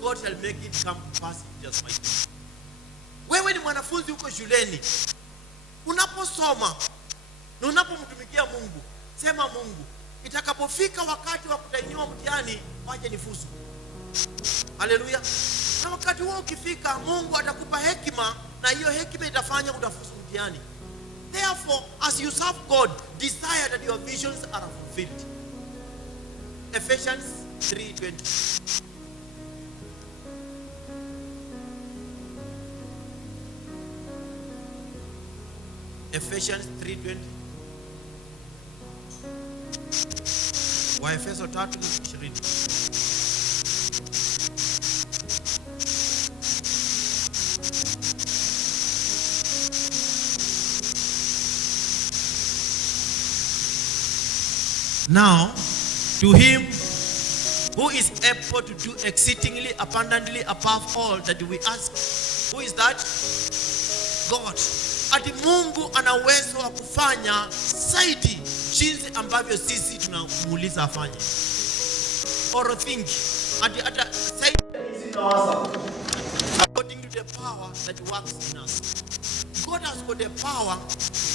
God shall make it come to pass in just my name. Wewe ni mwanafunzi uko shuleni. Unaposoma na unapomtumikia Mungu, sema Mungu, itakapofika wakati wa kutainiwa mtihani, waje nifuzu. Haleluya. Na wakati huo ukifika, Mungu atakupa hekima, na hiyo hekima itafanya utafuzu mtihani. Therefore, as you serve God, desire that your visions are fulfilled. Ephesians 3:20. Ephesians 3:20. Waefeso 3:20. Now, to him who is able to do exceedingly abundantly above all that we ask. Who is that? God. Ati Mungu ana uwezo wa kufanya zaidi jinsi ambavyo sisi tunamuuliza afanye. Or think. Ati hata zaidi according to the power that works in us. God has got the power.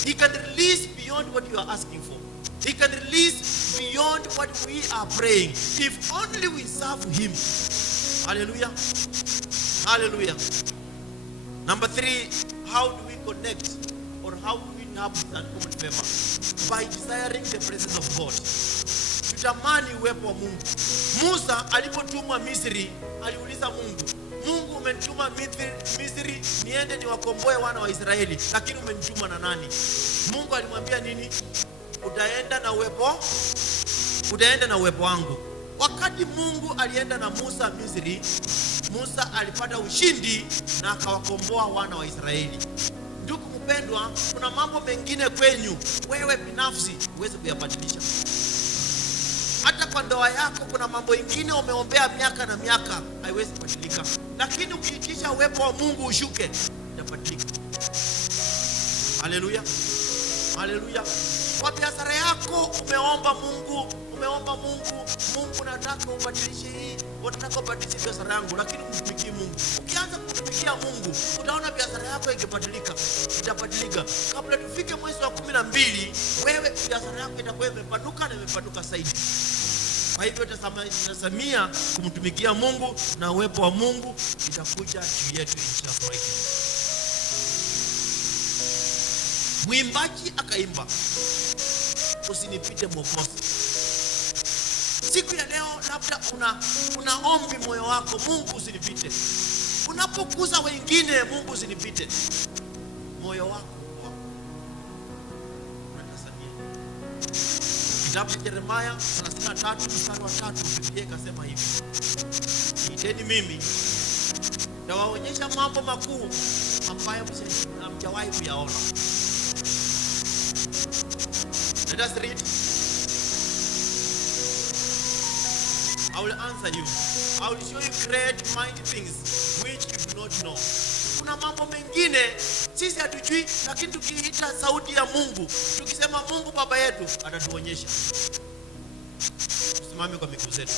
He can release beyond what you are asking for. He can release beyond what we are praying. If only we serve him. Hallelujah. Hallelujah. Number 3, how do we connect or how do we tap that common favor? By desiring the presence of God. Tutamani uwepo wa Mungu. Musa alipotumwa Misri, aliuliza Mungu, Mungu umenituma Misri niende niwakomboe wana wa Israeli, lakini umenituma na nani? Mungu alimwambia nini? Utaenda na uwepo wangu. Wakati Mungu alienda na Musa Misri, Musa alipata ushindi na akawakomboa wana wa Israeli. Ndugu mpendwa, kuna mambo mengine kwenyu wewe binafsi uweze kuyabadilisha. Hata kwa ndoa yako kuna mambo mengine umeombea miaka na miaka haiwezi kubadilika. Lakini ukiitisha uwepo wa Mungu ushuke, itabadilika. Haleluya. Haleluya. Kwa biashara yako umeomba Mungu, Mungu nataka ubadilishe hii, nataka ubadilishe biashara yangu, lakini umtumikie Mungu. Ukianza kumtumikia Mungu, utaona biashara yako itabadilika. Kabla tufike mwezi wa 12, wewe biashara yako itakuwa imepanuka na imepanuka zaidi. Kwa hivyo tutasamia kumtumikia Mungu na uwepo wa Mungu itakuja juu yetu inshallah. Mwimbaji akaimba, usinipite Mwokozi. Siku ya leo labda una ombi moyo wako, Mungu usinipite. Unapokuza wengine, Mungu usinipite. Moyo wako unatazamia. Kitabu cha Yeremia 33 mstari wa 3 Biblia ikasema hivi: Niiteni mimi, nitawaonyesha mambo makuu ambayo hamjawahi kuyaona. Let us read. I will answer you. I will show you great mighty things which you do not know. Kuna mambo mengine sisi hatujui, lakini tukiita sauti ya Mungu, tukisema Mungu baba yetu, atatuonyesha. Tusimame kwa miguu zetu.